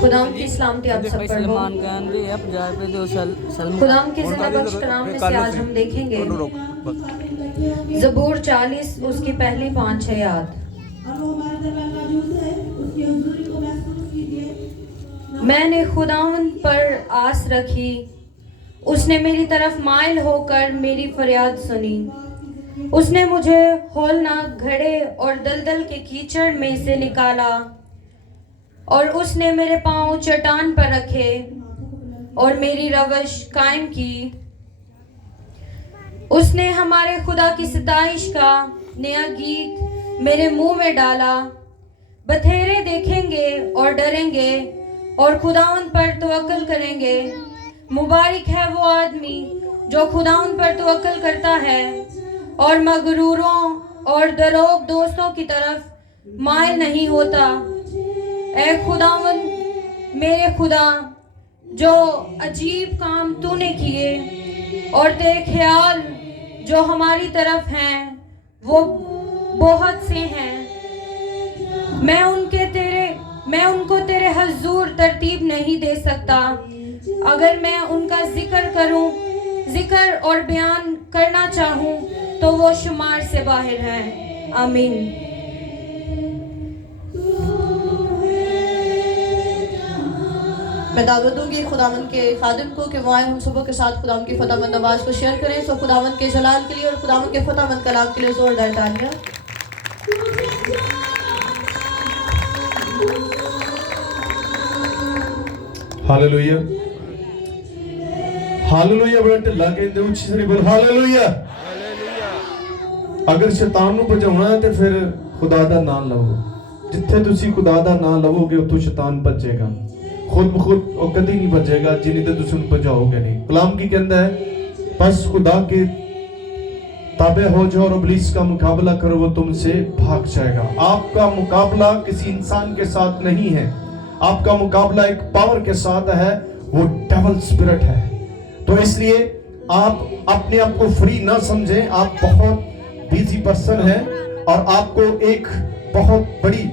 खुदाम की सलामती आप सब पर हो। खुदाम के ज़िंदा बख्श कलाम में से आज हम देखेंगे ज़बूर 40 उसकी पहली 5 आयत। मैंने खुदावंद पर आस रखी, उसने मेरी तरफ माइल होकर मेरी फरियाद सुनी। उसने मुझे हौलनाक घड़े और दलदल के कीचड़ में से निकाला और उसने मेरे पांव चट्टान पर रखे और मेरी रवश कायम की। उसने हमारे खुदा की सताइश का नया गीत मेरे मुंह में डाला। बथेरे देखेंगे और डरेंगे और खुदावंद पर तवक्कल करेंगे। मुबारक है वो आदमी जो खुदावंद पर तवक्कल करता है और मगरूरों और दरोग दोस्तों की तरफ माइल नहीं होता। ऐ खुदावंद मेरे खुदा, जो अजीब काम तूने किए और तेरे ख्याल जो हमारी तरफ हैं वो बहुत से हैं। मैं उनको तेरे हजूर तरतीब नहीं दे सकता। अगर मैं उनका जिक्र और बयान करना चाहूँ तो वो शुमार से बाहर है। आमीन। मैं दावत दूंगी खुदावंद के खादिम को कि वो आए हम सुबह के साथ खुदावंद की फतामंद आवाज़ को शेयर करें। सो खुदावंद के जलाल के लिए और खुदावंद के फतामंद कलाम के लिए जोरदार तालियां। Hallelujah hallelujah. बड़ा ढिला कहते उच्ची सरी बोल हालेलुया। अगर शैतान ਨੂੰ ਭਜਾਉਣਾ ਹੈ ਤੇ ਫਿਰ ਖੁਦਾ ਦਾ ਨਾਮ ਲਵੋ। ਜਿੱਥੇ ਤੁਸੀਂ ਖੁਦਾ ਦਾ ਨਾਮ ਲਵੋਗੇ ਉੱਥੋਂ ਸ਼ੈਤਾਨ ਭੱਜੇਗਾ। खुद बखुद और कभी नहीं बचेगा जिन्हें तो तुम बचाओगे नहीं। कलाम की कहता है बस खुदा के ताबे हो जाओ और इब्लीस का मुकाबला करो, वो तुमसे भाग जाएगा। आपका मुकाबला किसी इंसान के साथ नहीं है, आपका मुकाबला एक पावर के साथ है, वो डेविल स्पिरिट है। तो इसलिए आप अपने आप को फ्री ना समझें। आप बहुत बिजी पर्सन है और आपको एक बहुत बड़ी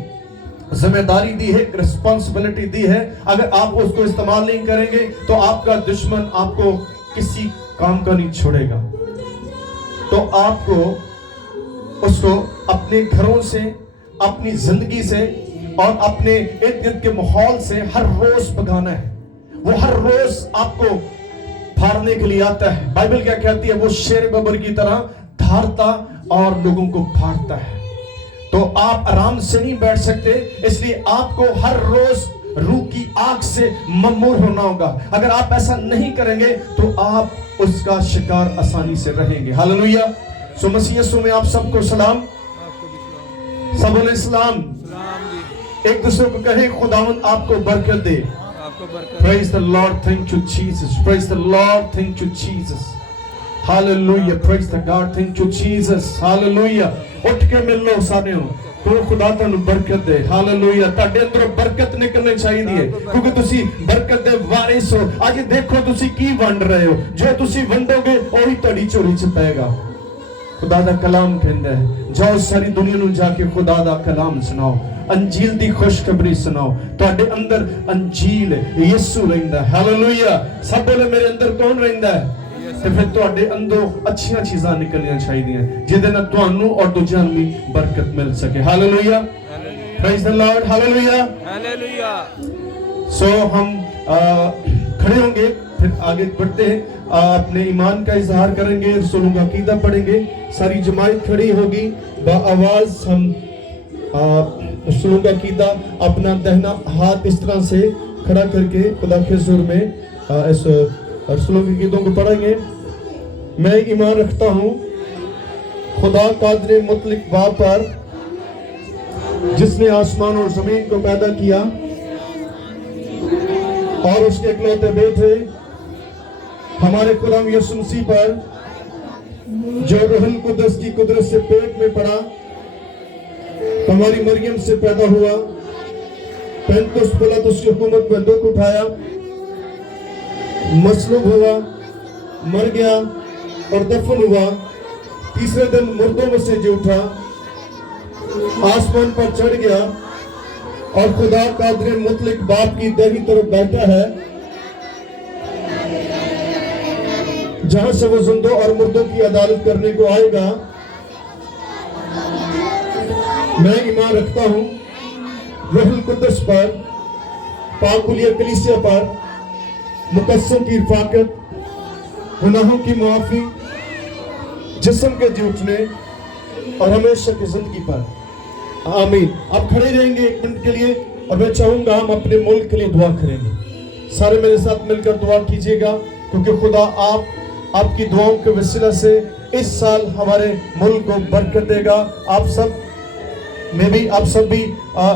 जिम्मेदारी दी है, रिस्पांसिबिलिटी दी है। अगर आप उसको इस्तेमाल नहीं करेंगे तो आपका दुश्मन आपको किसी काम का नहीं छोड़ेगा। तो आपको उसको अपने घरों से, अपनी जिंदगी से और अपने इर्द गिर्द के माहौल से हर रोज भगाना है। वो हर रोज आपको फाड़ने के लिए आता है। बाइबल क्या कहती है? वो शेर बबर की तरह धारता और लोगों को फाड़ता है। तो आप आराम से नहीं बैठ सकते, इसलिए आपको हर रोज रूह की आग से ममूर होना होगा। अगर आप ऐसा नहीं करेंगे तो आप उसका शिकार आसानी से रहेंगे। हालेलुया। सो मसीह यीशु में आप सबको सलाम। सब बोले सलाम। एक दूसरे को कहें खुदावंद आपको बरकत दे। Praise the Lord, thank you Jesus. Praise the Lord, thank you Jesus. Hallelujah, praise the God, thank you Jesus. Hallelujah. ਉੱਠ ਕੇ ਮਿਲ ਲਓ ਸਾਰਿਆਂ ਨੂੰ। ਕੋਈ ਖੁਦਾ ਤੁਹਾਨੂੰ ਬਰਕਤ ਦੇ। ਹਾਲੇਲੂਇਆ। ਤੁਹਾਡੇ ਅੰਦਰੋਂ ਬਰਕਤ ਨਿਕਲਣੀ ਚਾਹੀਦੀ ਹੈ ਕਿਉਂਕਿ ਤੁਸੀਂ ਬਰਕਤ ਦੇ ਵਾਰਿਸ ਹੋ। ਅੱਜ ਦੇਖੋ ਤੁਸੀਂ ਕੀ ਵੰਡ ਰਹੇ ਹੋ। ਜੋ ਤੁਸੀਂ ਵੰਡੋਗੇ ਉਹੀ ਤੁਹਾਡੀ ਝੋਲੀ 'ਚ ਪਏਗਾ। ਖੁਦਾ ਦਾ ਕਲਾਮ ਕਹਿੰਦਾ ਹੈ ਜਾਓ ਸਾਰੀ ਦੁਨੀਆ ਨੂੰ ਜਾ ਕੇ ਖੁਦਾ ਦਾ ਕਲਾਮ ਸੁਣਾਓ, ਅੰਜੀਲ ਦੀ ਖੁਸ਼ਖਬਰੀ ਸੁਣਾਓ। ਤੁਹਾਡੇ ਅੰਦਰ ਅੰਜੀਲ ਯਿਸੂ ਰਹਿੰਦਾ ਹੈ। ਹਾਲੇਲੂਇਆ। ਸਭ ਬੋਲੇ ਮੇਰੇ ਅੰਦਰ ਕੌਣ ਰਹਿੰਦਾ ਹੈ? ਤੇ ਫਿਰ ਤੁਹਾਡੇ ਅੰਦਰੋਂ ਅੱਛੀਆਂ ਚੀਜ਼ਾਂ ਨਿਕਲਣੀਆਂ ਚਾਹੀਦੀਆਂ ਜਿਹਦੇ ਨਾਲ ਤੁਹਾਨੂੰ ਔਰ ਦੂਜਿਆਂ ਨੂੰ ਵੀ ਬਰਕਤ ਮਿਲ ਸਕੇ। Hallelujah. Praise the lord. Hallelujah hallelujah. सो हम खड़े होंगे, फिर आगे बढ़ते हैं, अपने ईमान का इजहार करेंगे, रसूलों का अकीदा पढ़ेंगे। सारी जमात खड़ी होगी, बाआवाज हम रसूलों का अकीदा अपना दाहिना हाथ इस तरह से खड़ा करके खुदा के हुजूर में इस रसूलों के अकीदों को पढ़ेंगे। मैं ईमान रखता हूँ खुदा कादिर मुतलक बाप पर, जिसने आसमान और जमीन को पैदा किया और उसके इकलौते बेटे हमारे खुदा यीशु मसीह पर, जो रूहुल कुद्दस की कुदरत से पेट में पड़ा, हमारी मरियम से पैदा हुआ, पैंतुस पिलातुस की हुकूमत में दुख उठाया, मसलूब हुआ, मर गया और दफन हुआ, तीसरे दिन मुर्दों में से जी उठा, आसमान पर चढ़ गया اور خدا قادر مطلق باپ کی دہنی طرف بیٹھا ہے جہاں سے وہ زندوں اور مردوں کی عدالت کرنے کو آئے گا. میں ایمان رکھتا ہوں روح القدس پر، پاک کلیہ کلیسیا پر، مقدسوں کی رفاقت، گناہوں کی معافی، جسم کے جی اٹھنے اور ہمیشہ کی زندگی پر. آمین. آپ کھڑے رہیں گے ایک منٹ کے لیے اور میں چاہوں گا ہم اپنے ملک کے لیے دعا کریں گے. سارے میرے ساتھ مل کر دعا کیجئے گا کیونکہ خدا آپ کی دعاؤں کے وسیلہ سے اس سال ہمارے ملک کو برکت دے گا. آپ سب بھی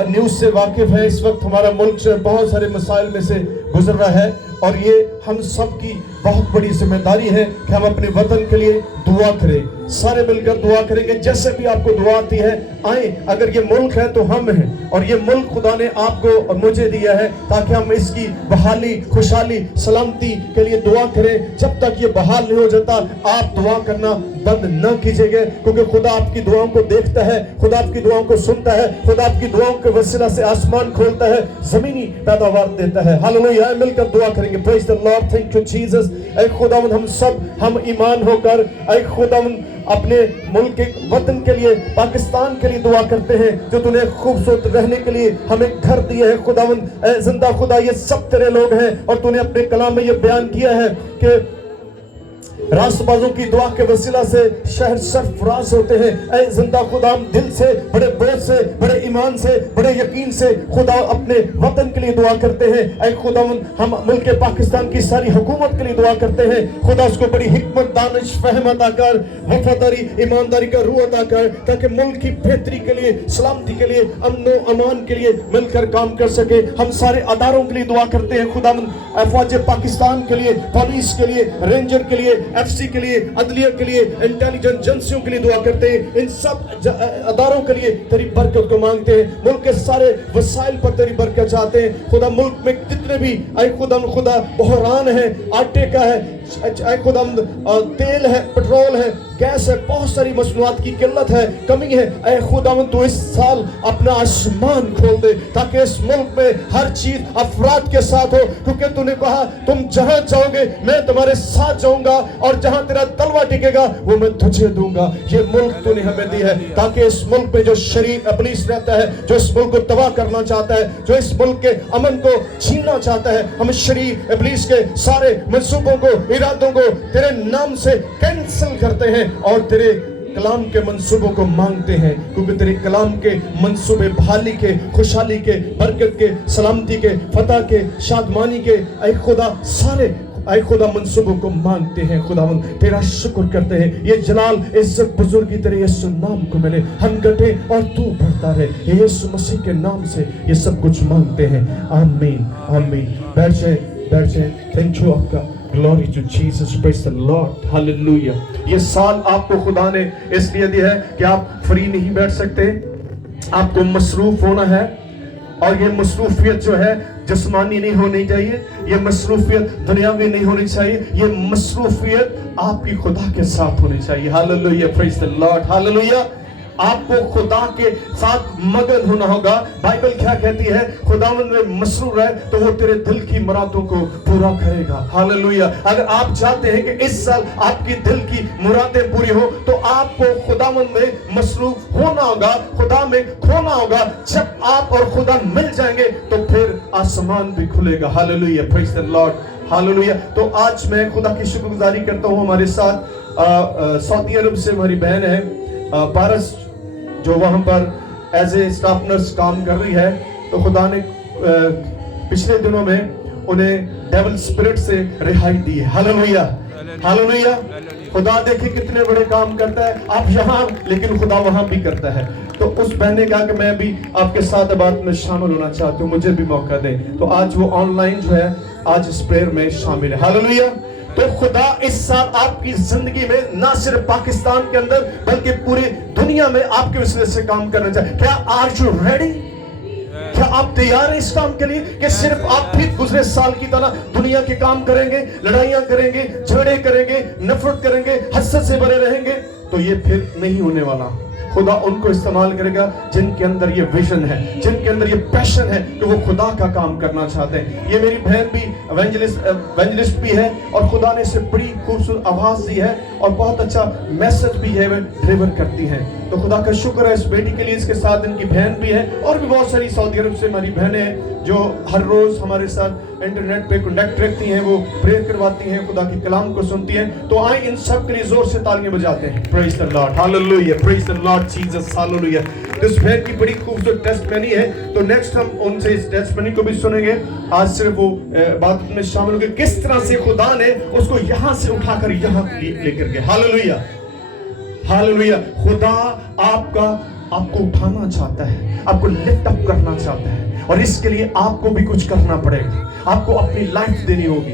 نیوز سے واقف ہیں. اس وقت ہمارا ملک سے بہت سارے مسائل میں سے گزر رہا ہے اور یہ ہم سب کی بہت بڑی ذمہ داری ہے کہ ہم اپنے وطن کے لیے دعا کریں. سارے مل کر دعا کریں گے. جیسے بھی آپ کو دعا آتی ہے آئیں. اگر یہ ملک ہے تو ہم ہیں اور یہ ملک خدا نے آپ کو اور مجھے دیا ہے تاکہ ہم اس کی بحالی، خوشحالی، سلامتی کے لیے دعا کریں. جب تک یہ بحال نہیں ہو جاتا آپ دعا کرنا بند نہ کیجئے گا کیونکہ خدا آپ کی دعاؤں کو دیکھتا ہے، خدا آپ کی دعاؤں کو سنتا ہے، خدا آپ کی دعاؤں کے وسیلہ سے آسمان کھولتا ہے، زمینی پیداوار دیتا ہے. ہاللویا. مل کر دعا کریں گے. Praise the lord. Thank you Jesus. اے خداوند ہم ایمان ہو کر اے خداوند اپنے ملک کے وطن کے لیے، پاکستان کے لیے دعا کرتے ہیں جو تو نے خوبصورت رہنے کے لیے ہمیں گھر دیا ہے. خداوند اے زندہ خدا یہ سب تیرے لوگ ہیں اور تو نے اپنے کلام میں یہ بیان کیا ہے کہ راست بازوں کی دعا کے وسیلہ سے شہر سرفراز ہوتے ہیں. اے زندہ خدا ہم دل سے، بڑے بوجھ سے، بڑے ایمان سے، بڑے یقین سے خدا اپنے وطن کے لیے دعا کرتے ہیں. اے خدا ہم ملک پاکستان کی ساری حکومت کے لیے دعا کرتے ہیں. خدا اس کو بڑی حکمت، دانش، فہم عطا کر، وفاداری، ایمانداری کا روح عطا کر تاکہ ملک کی بہتری کے لیے، سلامتی کے لیے، امن و امان کے لیے مل کر کام کر سکے. ہم سارے اداروں کے لیے دعا کرتے ہیں. خدا افواج پاکستان کے لیے، پولیس کے لیے، رینجر کے لیے، ایف سی کے لیے، عدلیہ کے لیے، انٹیلیجنس ایجنسیوں کے لیے دعا کرتے ہیں. ان سب اداروں کے لیے تیری برکت کو مانگتے ہیں. ملک کے سارے وسائل پر تیری برکت چاہتے ہیں. خدا ملک میں جتنے بھی اے خدا بحران ہے، آٹے کا ہے، اے خدا تیل ہے، پٹرول ہے، گیس ہے، بہت ساری مصنوعات کی قلت ہے، کمی ہے. اے خدا تو اس سال اپنا آسمان کھول دے تاکہ اس ملک میں ہر چیز افراد کے ساتھ ہو کیونکہ تو نے کہا تم جہاں جاؤ گے میں تمہارے ساتھ جاؤں گا اور جہاں تیرا تلوہ ٹکے گا وہ میں تجھے دوں گا. یہ ملک تو نے ہمیں دی ہے تاکہ اس ملک میں جو شریر ابلیس رہتا ہے، جو اس ملک کو تباہ کرنا چاہتا ہے، جو اس ملک کے امن کو چھیننا چاہتا ہے، ہم شریر ابلیس کے سارے منصوبوں کو، ارادوں کو تیرے نام سے کینسل کرتے ہیں اور تیرے کلام کے منصوبوں کو مانگتے ہیں کیونکہ تیرے کلام کے منصوبے بحالی کے، خوشحالی کے، برکت کے، سلامتی کے، فتح کے، شادمانی کے اے خدا سارے اے خدا منصوبوں کو مانگتے ہیں. خداوند تیرا شکر کرتے ہیں. یہ جلال، عزت، بزرگی تیرے یسوع نام کو ملے. ہم گھٹے اور تو بڑھتا رہے. یسوع مسیح کے نام سے یہ سب کچھ مانگتے ہیں. آمین آمین. بیٹھ جائے. تھینک یو آپ کا. Glory to Jesus. Praise the Lord. Hallelujah. یہ سال آپ کو خدا نے اس لیے دیا ہے کہ آپ فری نہیں بیٹھ سکتے. آپ کو مصروف ہونا ہے اور یہ مصروفیت جو ہے جسمانی نہیں ہونی چاہیے، یہ مصروفیت دنیاوی نہیں ہونی چاہیے، یہ مصروفیت آپ کی خدا کے ساتھ ہونی چاہیے. Hallelujah. Praise the Lord. Hallelujah. آپ کو خدا کے ساتھ مگن ہونا ہوگا. بائبل کیا کہتی ہے؟ خداوند میں مسرور ہے تو وہ تیرے دل کی مرادوں کو پورا کرے گا. ہاللویہ. اگر آپ چاہتے ہیں کہ اس سال آپ کی دل کی مرادیں پوری ہو تو آپ کو خداوند میں مصروف ہونا ہوگا، خدا میں کھونا ہوگا. جب آپ اور خدا مل جائیں گے تو پھر آسمان بھی کھلے گا. Hallelujah. Praise the lord. Hallelujah. تو آج میں خدا کی شکر گزاری کرتا ہوں. ہمارے ساتھ سعودی عرب سے ہماری بہن ہے پارس جو وہاں پر ایز اے اسٹاف نرس کام کر رہی ہے. تو خدا نے پچھلے دنوں میں انہیں ڈیول اسپرٹ سے رہائی دی ہے. ہاللویہ. ہاللویہ. خدا دیکھیں کتنے بڑے کام کرتا ہے. آپ یہاں لیکن خدا وہاں بھی کرتا ہے. تو اس بہن نے کہا کہ میں بھی آپ کے ساتھ بات میں شامل ہونا چاہتی ہوں، مجھے بھی موقع دیں. تو آج وہ آن لائن جو ہے آج اس پریئر میں شامل ہے. ہاللویہ. تو خدا اس سال آپ کی زندگی میں نہ صرف پاکستان کے اندر بلکہ پوری دنیا میں آپ کے وسیلے سے کام کرنا چاہے. کیا آر یو ریڈی؟ کیا آپ تیار ہیں اس کام کے لیے کہ صرف آپ بھی گزرے سال کی طرح دنیا کے کام کریں گے، لڑائیاں کریں گے، جھگڑے کریں گے، نفرت کریں گے، حسد سے بھرے رہیں گے؟ تو یہ پھر نہیں ہونے والا. खुदा उनको इस्तेमाल करेगा जिनके अंदर ये विजन है, जिनके अंदर ये पैशन है कि वो खुदा का काम करना चाहते हैं। ये मेरी बहन भी एवेंजलिस्ट भी है और खुदा ने इसे बड़ी खूबसूरत आवाज दी है और बहुत अच्छा मैसेज भी है डिलीवर करती है। तो खुदा का शुक्र है इस बेटी के लिए, इसके साथ इनकी बहन भी है और भी बहुत सारी सऊदी अरब से हमारी बहनें हैं जो हर रोज हमारे साथ इंटरनेट पे कनेक्ट रखती हैं, वो प्रेयर करवाती हैं, खुदा के कलाम को सुनती हैं। तो आए इन सब के लिए जोर से तालियां बजाते हैं। Praise the lord, hallelujah, praise the Lord Jesus, hallelujah. तो इस बहन की बड़ी खूबसूरत टेस्टमनी है। तो नेक्स्ट हम उनसे इस टेस्टमनी को भी सुनेंगे। आज सिर्फ वो बात में शामिल होंगे किस तरह से खुदा ने उसको यहाँ से उठाकर यहाँ लेकर गए। Hallelujah, hallelujah. खुदा आपको उठाना चाहता है, आपको लिफ्ट अप करना चाहता है और इसके लिए आपको भी कुछ करना पड़ेगा। आपको अपनी लाइफ देनी होगी,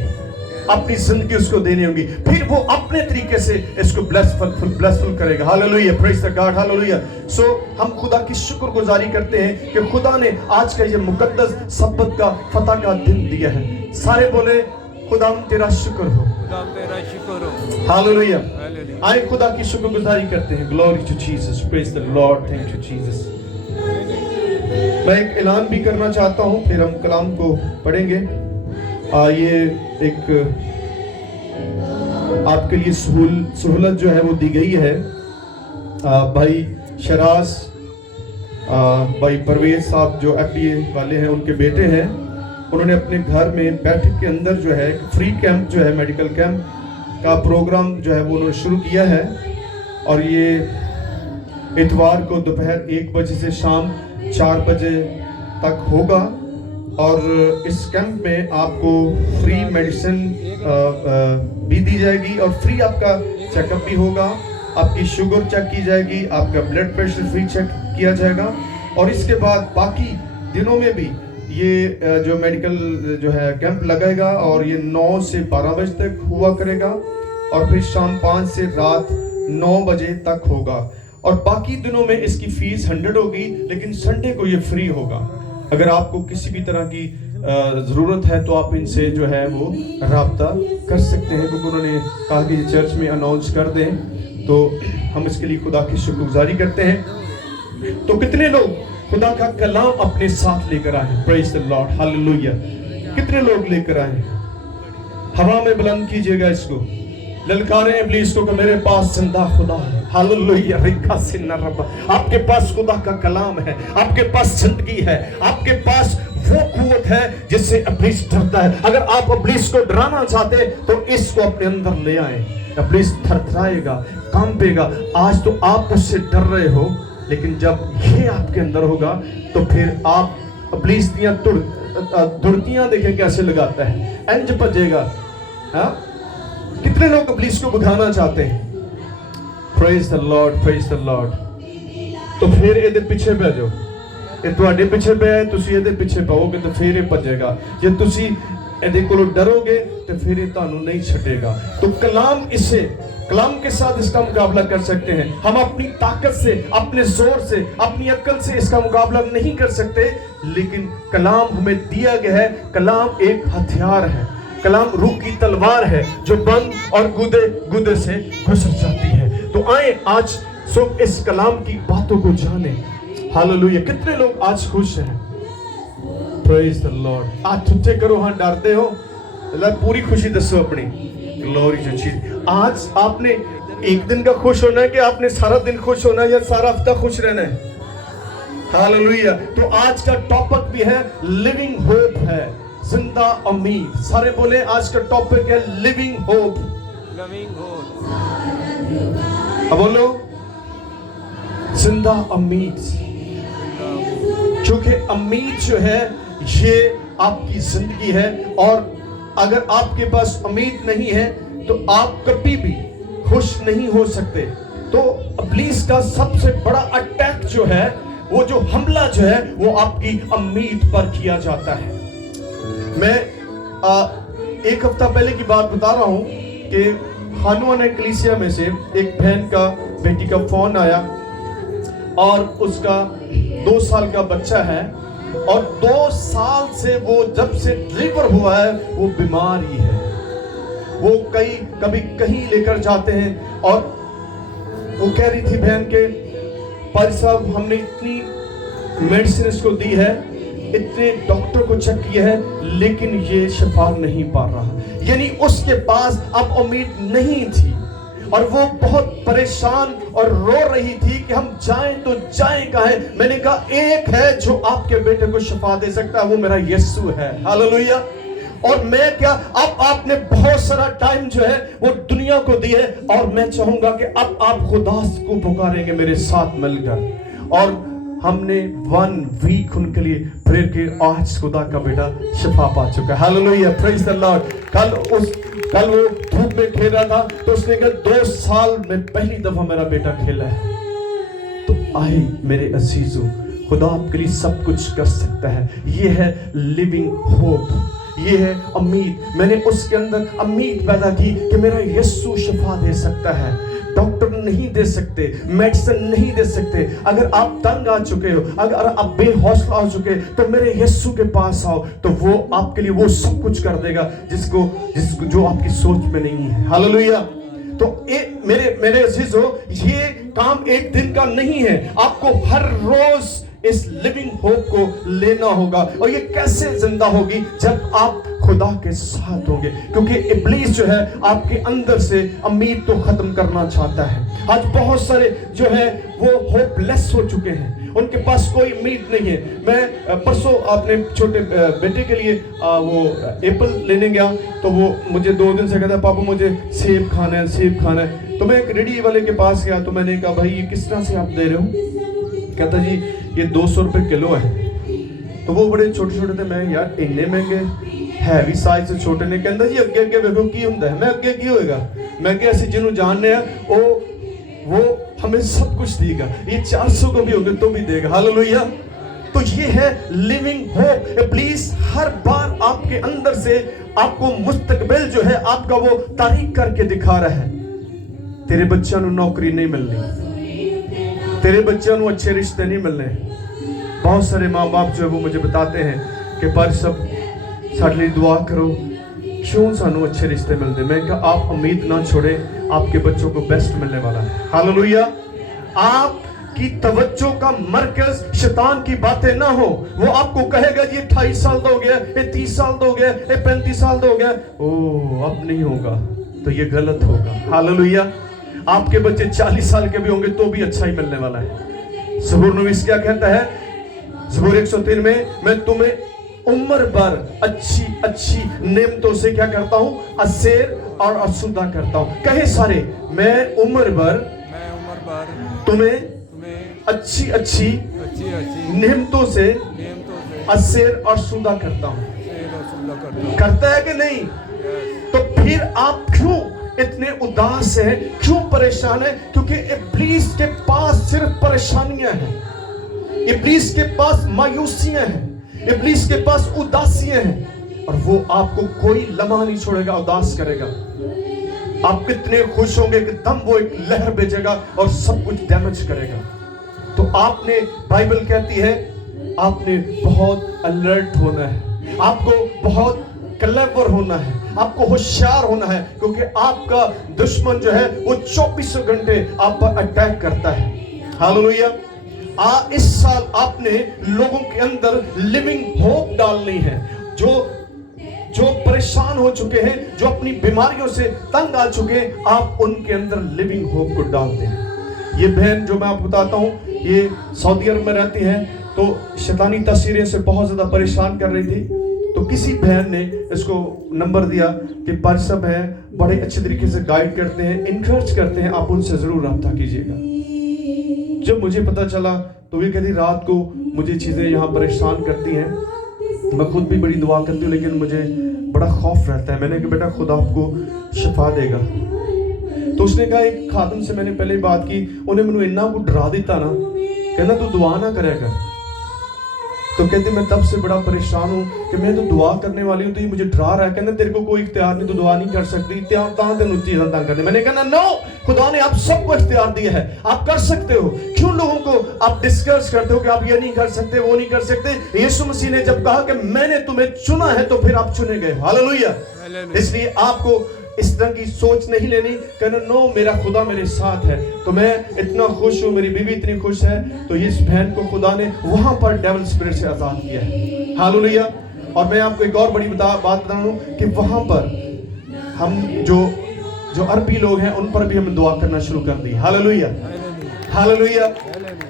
अपनी जिंदगी उसको देनी होगी, फिर वो अपने तरीके से इसको ब्लेसफुल करेगा। Hallelujah, praise the God, hallelujah. सो हम खुदा की शुक्रगुजारी करते हैं कि खुदा ने आज का ये मुकद्दस सब्बत का फतह का दिन दिया है। सारे बोले खुदा तेरा शुक्र हो, खुदा तेरा शुक्र हो। हालेलुया। हालेलुया। आए खुदा की शुक्रगुजारी करते हैं। Glory to Jesus, praise the Lord, thank you Jesus. मैं एक ऐलान भी करना चाहता हूं, फिर हम कलाम को पढ़ेंगे। ये एक आपके लिए सहूलत जो है वो दी गई है। भाई शराज, भाई परवेज साहब जो FDA वाले हैं, उनके बेटे हैं, उन्होंने अपने घर में बैठक के अंदर जो है फ्री कैंप जो है, मेडिकल कैंप का प्रोग्राम जो है वो उन्होंने शुरू किया है और ये इतवार को दोपहर 1 बजे से शाम 4 बजे तक होगा। और इस कैंप में आपको फ्री मेडिसिन भी दी जाएगी और फ्री आपका चेकअप भी होगा, आपकी शुगर चेक की जाएगी, आपका ब्लड प्रेशर फ्री चेक किया जाएगा। और इसके बाद बाकी दिनों में भी ये जो मेडिकल जो है कैंप लगेगा और ये 9 से 12 बजे तक हुआ करेगा और फिर शाम 5 से रात 9 बजे तक होगा। और बाकी दिनों में इसकी फीस 100 होगी, लेकिन संडे को ये फ्री होगा। अगर आपको किसी भी तरह की ज़रूरत है तो आप इनसे जो है वो राब्ता कर सकते हैं, क्योंकि उन्होंने कहा कि चर्च में अनाउंस कर दें। तो हम इसके लिए खुदा की शुक्रगुजारी करते हैं। तो कितने लोग खुदा का कलाम अपने साथ लेकर आए? Praise the lord, hallelujah. कितने लोग लेकर आए? हवा में बुलंद कीजिएगा इसको, ललकारें इब्लीस को कि मेरे पास जिंदा खुदा है। हालेलुया, रिका सिन्ना रब्बा। आपके पास खुदा का कलाम है, आपके पास जिंदगी है, आपके पास वो कुव्वत है जिससे इब्लीस डरता है। अगर आप इब्लीस को डराना चाहते तो इसको अपने अंदर ले आए। इब्लीस थरथराएगा, कांपेगा। आज तो आप उससे डर रहे हो, लेकिन जब ये आपके अंदर होगा तो फिर आप इब्लीस दियां दुर्तियां देखें कैसे लगाता है, इंज भजेगा। हाँ, कितने लोग इब्लीस को भगाना चाहते हैं? Praise the Lord, praise the Lord. तो फिर ਇਹਦੇ ਪਿੱਛੇ ਪੈ ਜਾਓ। ਇਹ ਤੁਹਾਡੇ ਪਿੱਛੇ ਪਿਆ, ਤੁਸੀਂ ਇਹਦੇ ਪਿੱਛੇ ਪਾਓਗੇ तो फिर ਇਹ ਭੱਜੇਗਾ। ਜੇ ਤੁਸੀਂ ਇਹਦੇ ਕੋਲੋਂ ਡਰੋਗੇ तो फिर ਇਹ ਤੁਹਾਨੂੰ नहीं ਛੱਡੇਗਾ। तो कलाम के साथ इसका मुकाबला कर सकते हैं। हम अपनी ताकत से, अपने जोर से, अपनी अक्ल से इसका मुकाबला नहीं कर सकते, लेकिन कलाम हमें दिया गया है। कलाम एक हथियार है, कलाम रूह की तलवार है जो बंद और गुदे से गुजर जाती है। तो आए आज सब इस कलाम की बातों को जाने। हालेलुया। कितने लोग आज खुश हैं? Praise the Lord. आज छुट्टे करो, हाँ डरते हो, पूरी खुशी दसो अपनी। Glory to Jesus. आज आपने एक दिन का खुश होना है कि आपने सारा दिन खुश होना है या सारा हफ्ता खुश रहना है? हालेलुया। तो आज का टॉपिक भी है लिविंग होप है, जिंदा उम्मीद। सारे बोले आज का टॉपिक है लिविंग होप। Living hope. अब बोलो जिंदा उम्मीद। क्योंकि उम्मीद जो है ये आपकी जिंदगी है, और अगर आपके पास उम्मीद नहीं है तो आप कभी भी खुश नहीं हो सकते। तो इब्लीस का सबसे बड़ा अटैक जो है, वो जो हमला जो है, वो आपकी उम्मीद पर किया जाता है। मैं 1 हफ्ता पहले की बात बता रहा हूं कि खानवान कलीसिया में से एक बहन का बेटी का फोन आया और उसका 2 साल का बच्चा है और 2 साल से वो जब से डिलीवर हुआ है वो बीमार ही है। वो कभी कहीं लेकर जाते हैं और वो कह रही थी बहन के पारी साहब हमने इतनी मेडिसिन इसको दी है, इतने डॉक्टर को चेक किया है, लेकिन ये शिफा नहीं पा रहा। यानी उसके पास अब उम्मीद नहीं थी और वो बहुत परेशान और रो रही थी कि हम जाएं तो जाएं कहाँ है। मैंने कहा एक है जो आपके बेटे को शिफा दे सकता है, वो मेरा यीशु है। हालेलुया। और मैं क्या, अब आपने बहुत सारा टाइम जो है वो दुनिया को दी है, और मैं चाहूंगा कि अब आप खुदा को पुकारेंगे मेरे साथ मिलकर। और हमने 1 वीक उनके लिए प्रेयर की, आज खुदा का बेटा शिफा पा चुका है। Hallelujah, praise the Lord. कल वो धूप में खेल रहा था तो उसने कहा 2 साल में पहली दफा मेरा बेटा खेला है। तो आए मेरे अजीजों, खुदा आपके लिए सब कुछ कर सकता है। ये है लिविंग होप, ये है उम्मीद। मैंने उसके अंदर उम्मीद पैदा की कि मेरा यीशु शिफा दे सकता है। डॉक्टर नहीं दे सकते, मेडिसिन नहीं दे सकते। अगर आप तंग आ चुके हो, अगर आप बेहौसला हो चुके, तो मेरे यीशु के पास आओ, तो वो आपके लिए वो सब कुछ कर देगा जिसको जो आपकी सोच में नहीं है। हालेलुया। तो मेरे अजीजों, ये काम एक दिन का नहीं है, आपको हर रोज इस लिविंग होप को लेना होगा। और ये कैसे जिंदा होगी? जब आप खुदा के साथ होंगे, क्योंकि इब्लीस जो है आपके अंदर से उम्मीद तो खत्म करना चाहता है। आज बहुत सारे जो है वो होपलेस हो चुके हैं, उनके पास कोई उम्मीद नहीं है। मैं परसों अपने छोटे बेटे के लिए वो एप्पल लेने गया, तो वो मुझे 2 दिन से कहता पापा मुझे सेब खाना है, सेब खाना है। तो मैं एक रेडी वाले के पास गया, तो मैंने कहा भाई ये किस तरह से आप दे रहे हो? कहता जी ये 200 रुपए किलो है। तो वो बड़े छोटे छोटे थे, मैं यार इन्ने महंगे, हैवी साइज से छोटे ने। कहता जी अगे अगे देखो की हुंदा है। मैं अगे की होएगा? मैं क्या ऐसे जिन्हों जानने हैं वो हमें सब कुछ देगा, ये 400 को भी होंगे तो भी देगा। हालेलुया। तो ये है लिविंग होप। इब्लीस हर बार आपके अंदर से आपको मुस्तकबिल जो है आपका वो तारीख करके दिखा रहा है। तेरे बच्चों को नौकरी नहीं मिलनी, तेरे बच्चों को अच्छे रिश्ते नहीं मिलने। बहुत सारे माँ बाप जो है वो मुझे बताते हैं कि पर सब साडे लिए दुआ करो, क्यों सानू अच्छे रिश्ते मिलते। मैं कहा आप उम्मीद ना छोड़े, आपके बच्चों को बेस्ट मिलने वाला है। हालेलुया। आपकी तवज्जो का मरकज शैतान की बातें ना हो। वो आपको कहेगा ये 28 साल का हो गया, ये 30 साल का हो गया, ये 35 साल का हो गया, ओ अब नहीं होगा, तो ये गलत होगा। हालेलुया। आपके बच्चे 40 साल के भी होंगे तो भी अच्छा ही मिलने वाला है। ज़बूर नवीस क्या कहता है? ज़बूर 103 में, मैं तुम्हें उम्र भर अच्छी अच्छी नेमतों से क्या करता हूँ? असेर और असुदा करता हूँ। कहे सारे, मैं उम्र भर तुम्हें अच्छी अच्छी नेमतों से असेर और सुदा करता हूँ। करता है कि नहीं? तो फिर आप क्यों इतने उदास हैं, क्यों परेशान हैं? क्योंकि इब्लीस के पास सिर्फ परेशानियां हैं, इब्लीस के पास मायूसियां हैं, इब्लीस के पास उदासियां हैं, और वो आपको कोई लम्हा नहीं छोड़ेगा, उदास करेगा। आप कितने खुश होंगे कि दम वो एक लहर भेजेगा और सब कुछ डैमेज करेगा। तो आपने, बाइबल कहती है, आपने बहुत अलर्ट होना है, आपको बहुत क्लेवर होना है, आपको होशियार होना है, क्योंकि आपका दुश्मन जो है वो 24 घंटे आप पर अटैक करता है। हालेलुया। इस साल आपने लोगों के अंदर लिविंग होप डालनी है। जो परेशान हो चुके हैं, जो अपनी बीमारियों से तंग आ चुके हैं, आप उनके अंदर लिविंग होप को डाल दें। ये बहन जो मैं आपको बताता हूँ, ये सऊदी अरब में रहती है, तो शैतानी तस्वीरें से बहुत ज्यादा परेशान कर रही थी। तो किसी बहन ने इसको नंबर दिया कि पारिसब है, बड़े अच्छे तरीके से गाइड करते हैं, इनकरेज करते हैं, आप उनसे जरूर रब्ता कीजिएगा। जब मुझे पता चला तो ये कहती रात को मुझे चीज़ें यहाँ परेशान करती हैं, मैं खुद भी बड़ी दुआ करती हूँ, लेकिन मुझे बड़ा खौफ रहता है। मैंने कहा बेटा खुदा आपको शिफा देगा। तो उसने कहा, एक खादम से मैंने पहले बात की, उन्हें मैंने इन्ना को डरा देता ना, कहना तू दुआ ना करेगा। तो कहती मैं तब से बड़ा परेशान हूँ कि मैं तो दुआ करने वाली हूँ तो ये मुझे डरा रहा है। कहना तेरे को कोई इख्तियार नहीं, तो दुआ नहीं कर सकती, इख्तियार चीज़ें तंग करने। मैंने कहा नो, खुदा ने आप सबको इख्तियार दिया है, आप कर सकते हो। क्यों लोगों को आप डिस्कस करते हो कि आप ये नहीं कर सकते, वो नहीं कर सकते? यीशु मसीह ने जब कहा कि मैंने तुम्हें चुना है, तो फिर आप चुने गए। हालेलुया। इसलिए आपको इस तरह की सोच नहीं लेनी, कहना नो मेरा खुदा मेरे साथ है तो मैं इतना खुश हूँ, मेरी बीवी इतनी खुश है। तो इस बहन को खुदा ने वहां पर डेविल स्पिरिट से आजाद किया है। हालेलुया। और मैं आपको एक और बड़ी बात बता दूं कि वहां पर हम जो अरबी लोग हैं उन पर भी हमने दुआ करना शुरू कर दी। Hallelujah hallelujah.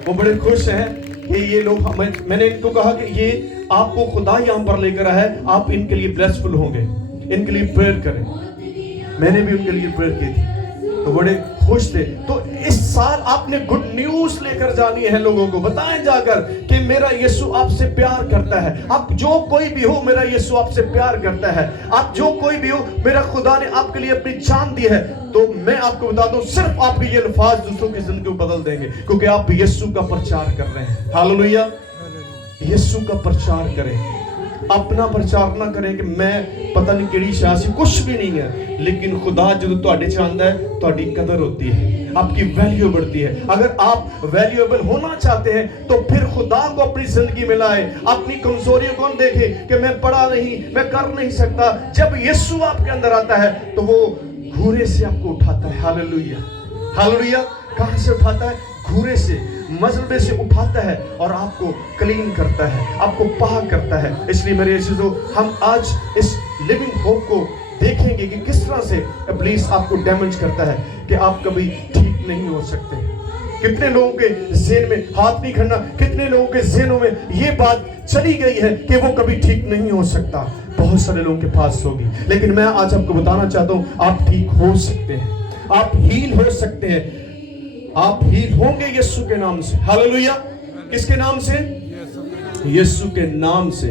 वो बड़े खुश हैं कि ये लोग, मैंने इनको कहा कि ये आपको खुदा यहाँ पर लेकर आया है, आप इनके लिए ब्लेसफुल होंगे, इनके लिए प्रेयर करें। मैंने भी उनके लिए प्रेयर की थी तो बड़े खुश थे। तो इस साल आपने गुड न्यूज लेकर जानी है लोगों को, बताएं जाकर कि मेरा यीशु आपसे प्यार करता है। आप जो कोई भी हो, मेरा यीशु आपसे प्यार करता है। आप जो कोई भी हो, मेरा खुदा ने आपके लिए अपनी जान दी है। तो मैं आपको बता दूं, सिर्फ आपके ये अल्फाज दूसरों की जिंदगी को बदल देंगे, क्योंकि आप यीशु का प्रचार कर रहे हैं। हालेलुया। यीशु का प्रचार करें, अपना प्रचार ना करें कि मैं पता नहीं केड़ी शासी, कुछ भी नहीं है। लेकिन खुदा जो तुहाडे च आंदा है, तुहाडी कदर होती है, आपकी वैल्यू बढ़ती है। अगर आप वैल्यूएबल होना चाहते हैं तो फिर खुदा को अपनी जिंदगी में लाए। अपनी कमजोरियों को देखे कि मैं पढ़ा नहीं, मैं कर नहीं सकता। जब यीशु आपके अंदर आता है तो वो घूरे से आपको उठाता है। Hallelujah hallelujah. कहां से उठाता है? घूरे से, मजबे से उठाता है और आपको क्लीन करता है, आपको पाक करता है। इसलिए मेरे अजीजों, हम आज इस लिविंग होप को देखेंगे कि किस तरह से इब्लीस आपको डैमेज करता है कि आप कभी ठीक नहीं हो सकते। कितने लोगों के ज़हन में हाथ नहीं करना, कितने लोगों के ज़हनों में ये बात चली गई है कि वो कभी ठीक नहीं हो सकता। बहुत सारे लोगों के पास होगी, लेकिन मैं आज आपको बताना चाहता हूँ, आप ठीक हो सकते हैं, आप हील हो सकते हैं, आप हील होंगे यीशु के नाम से। हालेलुया। किसके नाम से? यीशु के नाम से।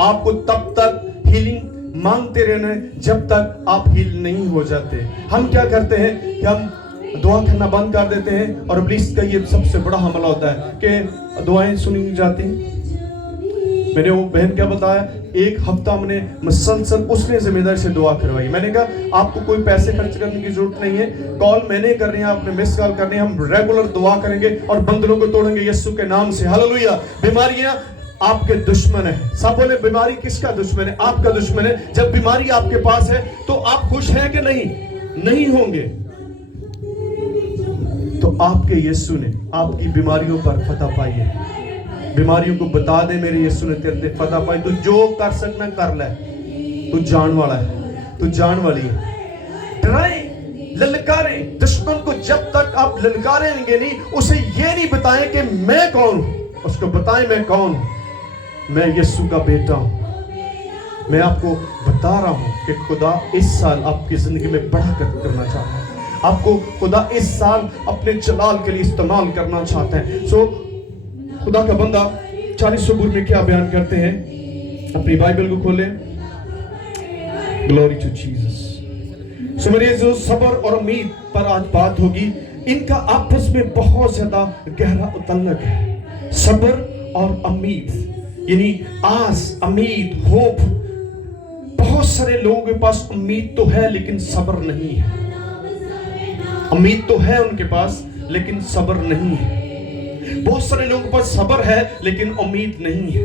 आपको तब तक हीलिंग मांगते रहना है जब तक आप हील नहीं हो जाते। हम क्या करते हैं कि हम दुआ करना बंद कर देते हैं, और इब्लीस का ये सबसे बड़ा हमला होता है कि दुआएं सुनी नहीं जाती। मैंने वो बहन क्या बताया, एक हफ्ता मैंने मुसलसल उसने जिम्मेदारी से दुआ करवाई। मैंने कहा आपको कोई पैसे खर्च करने की जरूरत नहीं है, कॉल मैंने करनी है, आपने मिस कॉल करनी है, हम रेगुलर दुआ करेंगे और बंधनों को तोड़ेंगे यीशु के नाम से। हालेलुया। बीमारियां आपके दुश्मन है। सब बोले बीमारी किसका दुश्मन है? आपका दुश्मन है। जब बीमारी आपके पास है तो आप खुश हैं कि नहीं? नहीं होंगे। तो आपके यीशु ने आपकी बीमारियों पर फतह पाई है। बीमारियों को बता दे मेरे यीशु ने तेरे पे फतह पाई, तू जो कर सकना कर ले, तू जान वाला है, तू जान वाली है। डराए, ललकारे दुश्मन को, जब तक आप ललकारेंगे नहीं, उसे ये नहीं बताएं कि मैं कौन हूं, उसको बताएं मैं कौन हूं, मैं यीशु का बेटा हूं। मैं आपको बता रहा हूं कि खुदा इस साल आपकी जिंदगी में बड़ा करना चाहता है। आपको खुदा इस साल अपने जलाल के लिए इस्तेमाल करना चाहते हैं। सो खुदा का बंदा 40 सबूर में क्या बयान करते हैं? अपनी बाइबल को खोलें। Glory to Jesus. सो मेरे जो सब्र और उम्मीद पर आज बात होगी, इनका आपस में बहुत ज्यादा गहरा तल्लुक है। सब्र और उम्मीद यानी आस, उम्मीद, होप। बहुत सारे लोगों के पास उम्मीद तो है लेकिन सब्र नहीं है। उम्मीद तो है उनके पास लेकिन सब्र नहीं है। बहुत सारे लोगों के पास सब्र है लेकिन उम्मीद नहीं है।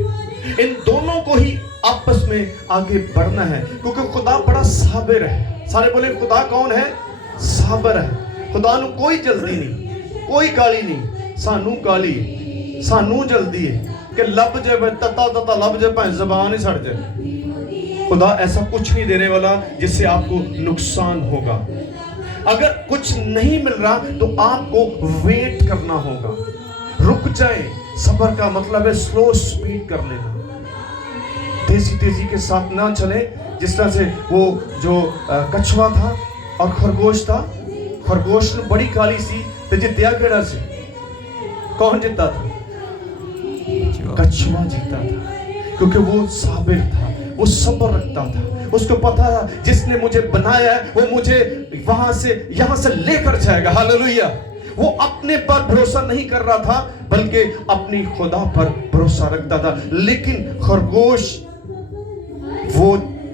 इन दोनों को ही आपस में आगे बढ़ना है, क्योंकि खुदा बड़ा साबिर है। सारे बोले खुदा कौन है? साबिर है। खुदा नु कोई जल्दी नहीं, कोई काली नहीं, सानू काली है, सानू जल्दी है कि लब जाए तता लब जाए, भाई ज़बान ही सड़ जाए। खुदा ऐसा कुछ नहीं देने वाला जिससे आपको नुकसान होगा। अगर कुछ नहीं मिल रहा तो आपको वेट करना होगा, रुक जाए। सब्र का मतलब है स्लो स्पीड कर लेना, तेजी के साथ ना चले। जिस तरह से वो जो कछुआ था और खरगोश था, खरगोश ने बड़ी काली सी तो जितया केड़ा से? कौन जीता था? कछुआ जीता था, क्योंकि वो साबिर था, वो सब्र रखता था। उसको पता था जिसने मुझे बनाया है वो मुझे वहां से यहां से लेकर जाएगा। हालेलुया। वो अपने पर भरोसा नहीं कर रहा था बल्कि अपनी खुदा पर भरोसा रखता था। लेकिन खरगोश वो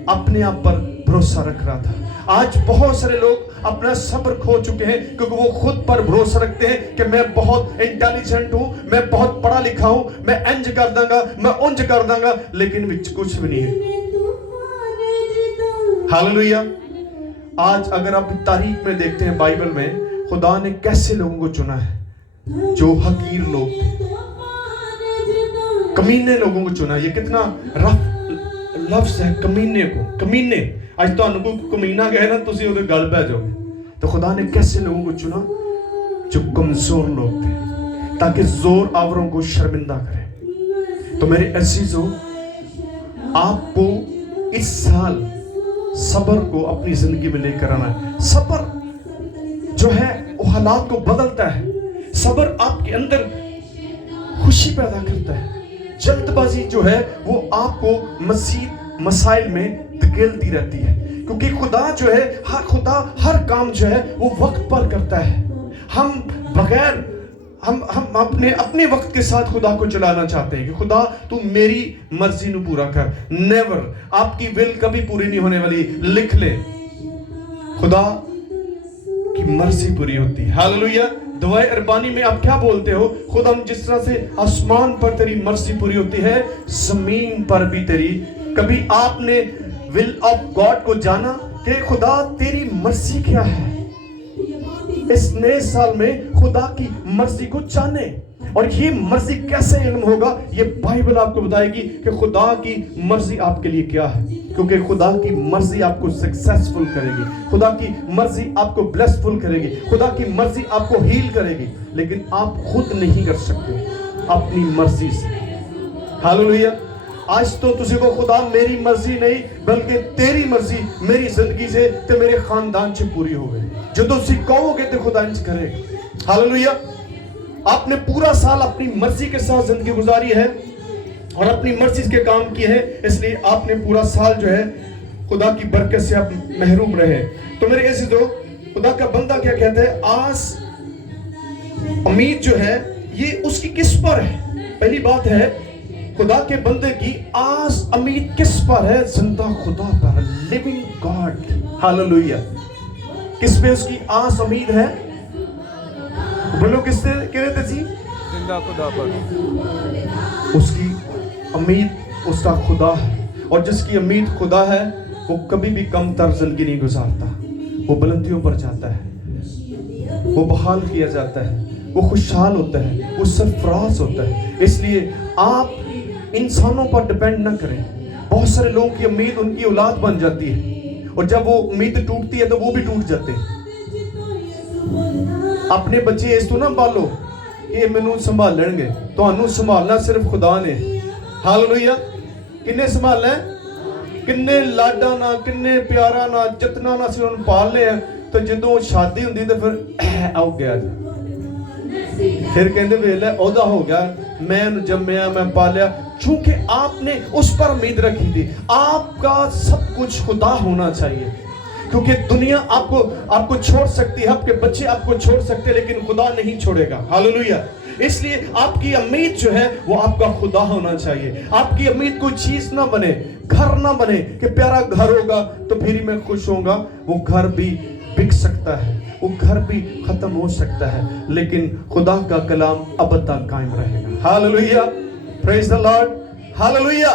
अपने आप पर भरोसा रख रहा था। आज बहुत सारे लोग अपना सब्र खो चुके हैं क्योंकि वो खुद पर भरोसा रखते हैं कि मैं बहुत इंटेलिजेंट हूं, मैं बहुत पढ़ा लिखा हूं, मैं इंज कर दूंगा, मैं उंज कर दूंगा, लेकिन विच कुछ भी नहीं है। हालेलुया। आज अगर आप तारीख में देखते हैं बाइबल में, खुदा ने कैसे लोगों को चुना है जो हकीर लोग थे, कमीने लोगों को चुना। ये कितना रफ लफ्ज है, कमीने को। कमीने, आज तो अनुभव कमीना गए ना, तुसी उधर गल पै जाओगे। तो खुदा ने कैसे लोगों को चुना? जो कमजोर लोग थे, ताकि जोर आवरों को शर्मिंदा करे। तो मेरे अजीजों, आपको इस साल सब्र को अपनी जिंदगी में लेकर आना है। सब्र जो है वो हालात को बदलता है। सब्र आपके अंदर खुशी पैदा करता है। जल्दबाजी जो है वो आपको मसीह मसाइल में धकेलती रहती है, क्योंकि खुदा जो है, खुदा हर काम जो है वो वक्त पर करता है। हम बगैर हम अपने वक्त के साथ खुदा को चलाना चाहते हैं कि खुदा तू मेरी मर्जी ਨੂੰ पूरा कर। नेवर, आपकी विल कभी पूरी नहीं होने वाली। लिख ले, खुदा की मर्जी पूरी होती है। हालेलुया। दुआए अरबानी में आप क्या बोलते हो? खुदा, जिस तरह से आसमान पर तेरी मर्जी पूरी होती है, जमीन पर भी तेरी। कभी आपने विल ऑफ गॉड को जाना कि खुदा तेरी मर्जी क्या है? इस नए साल में खुदा की मर्जी को जाने। और ये मर्जी कैसे इल्म होगा? ये बाइबल आपको बताएगी कि खुदा की मर्जी आपके लिए क्या है, क्योंकि खुदा की मर्जी आपको सक्सेसफुल करेगी, खुदा की मर्जी आपको ब्लेसफुल करेगी, खुदा की मर्जी आपको हील करेगी। लेकिन आप खुद नहीं कर सकते अपनी मर्जी से। हालेलुया। आज तो तुझे को खुदा मेरी मर्जी नहीं बल्कि तेरी मर्जी मेरी जिंदगी से ते मेरे खानदान से पूरी हो गई। जो तुसी कहोगे तो खुदा इंच करेगा। हालेलुया। आपने पूरा साल अपनी मर्जी के साथ जिंदगी गुजारी है और अपनी मर्जी के काम किए हैं, इसलिए आपने पूरा साल जो है खुदा की बरकत से आप महरूम रहे। तो मेरे ऐसे जो खुदा का बंदा क्या कहता है? आस उम्मीद जो है ये उसकी किस पर है? पहली बात है, खुदा के बंदे की आस उम्मीद किस पर है? जिंदा खुदा पर, लिविंग गॉड। हालेलुया। किस पे उसकी आस उम्मीद है? बोलो किससे कह रहे थे जी? जिंदा खुदा पर। उसकी उम्मीद उसका खुदा है, और जिसकी उम्मीद खुदा है वो कभी भी कम तर जिंदगी नहीं गुजारता। वो बुलंदियों पर जाता है, वो बहाल किया जाता है, वो खुशहाल होता है, वो सरफराज होता है। इसलिए आप इंसानों पर डिपेंड ना करें। बहुत सारे लोगों की उम्मीद उनकी औलाद बन जाती है, और जब वो उम्मीद टूटती है तो वो भी टूट जाते हैं। अपने बच्चे इस तो ना पालो कि मैनू संभालणगे, तुहानू संभालना सिर्फ खुदा ने। हालेलुया। किन्ने संभालना है? किन्ने लाडा ना, किन्ने प्यारा ना, जितना ना सी उन्हें पालने हैं, तो जदों शादी हुंदी तो फिर आओ गया, फिर कहते वेला ओदा हो गया, मैं जम्मिया मैं पालिया। क्योंकि आपने उस पर उम्मीद रखी थी। आपका सब कुछ खुदा होना चाहिए, क्योंकि दुनिया आपको छोड़ सकती है, आपके बच्चे आपको छोड़ सकते हैं, लेकिन खुदा नहीं छोड़ेगा। हालेलुया। इसलिए आपकी उम्मीद जो है वो आपका खुदा होना चाहिए। आपकी उम्मीद कोई चीज ना बने, घर ना बने कि प्यारा घर होगा तो फिर ही मैं खुश होऊंगा। वो घर भी बिक सकता है, वो घर भी खत्म हो सकता है, लेकिन खुदा का कलाम अब तक कायम रहेगा। Hallelujah. Praise the lord. Hallelujah.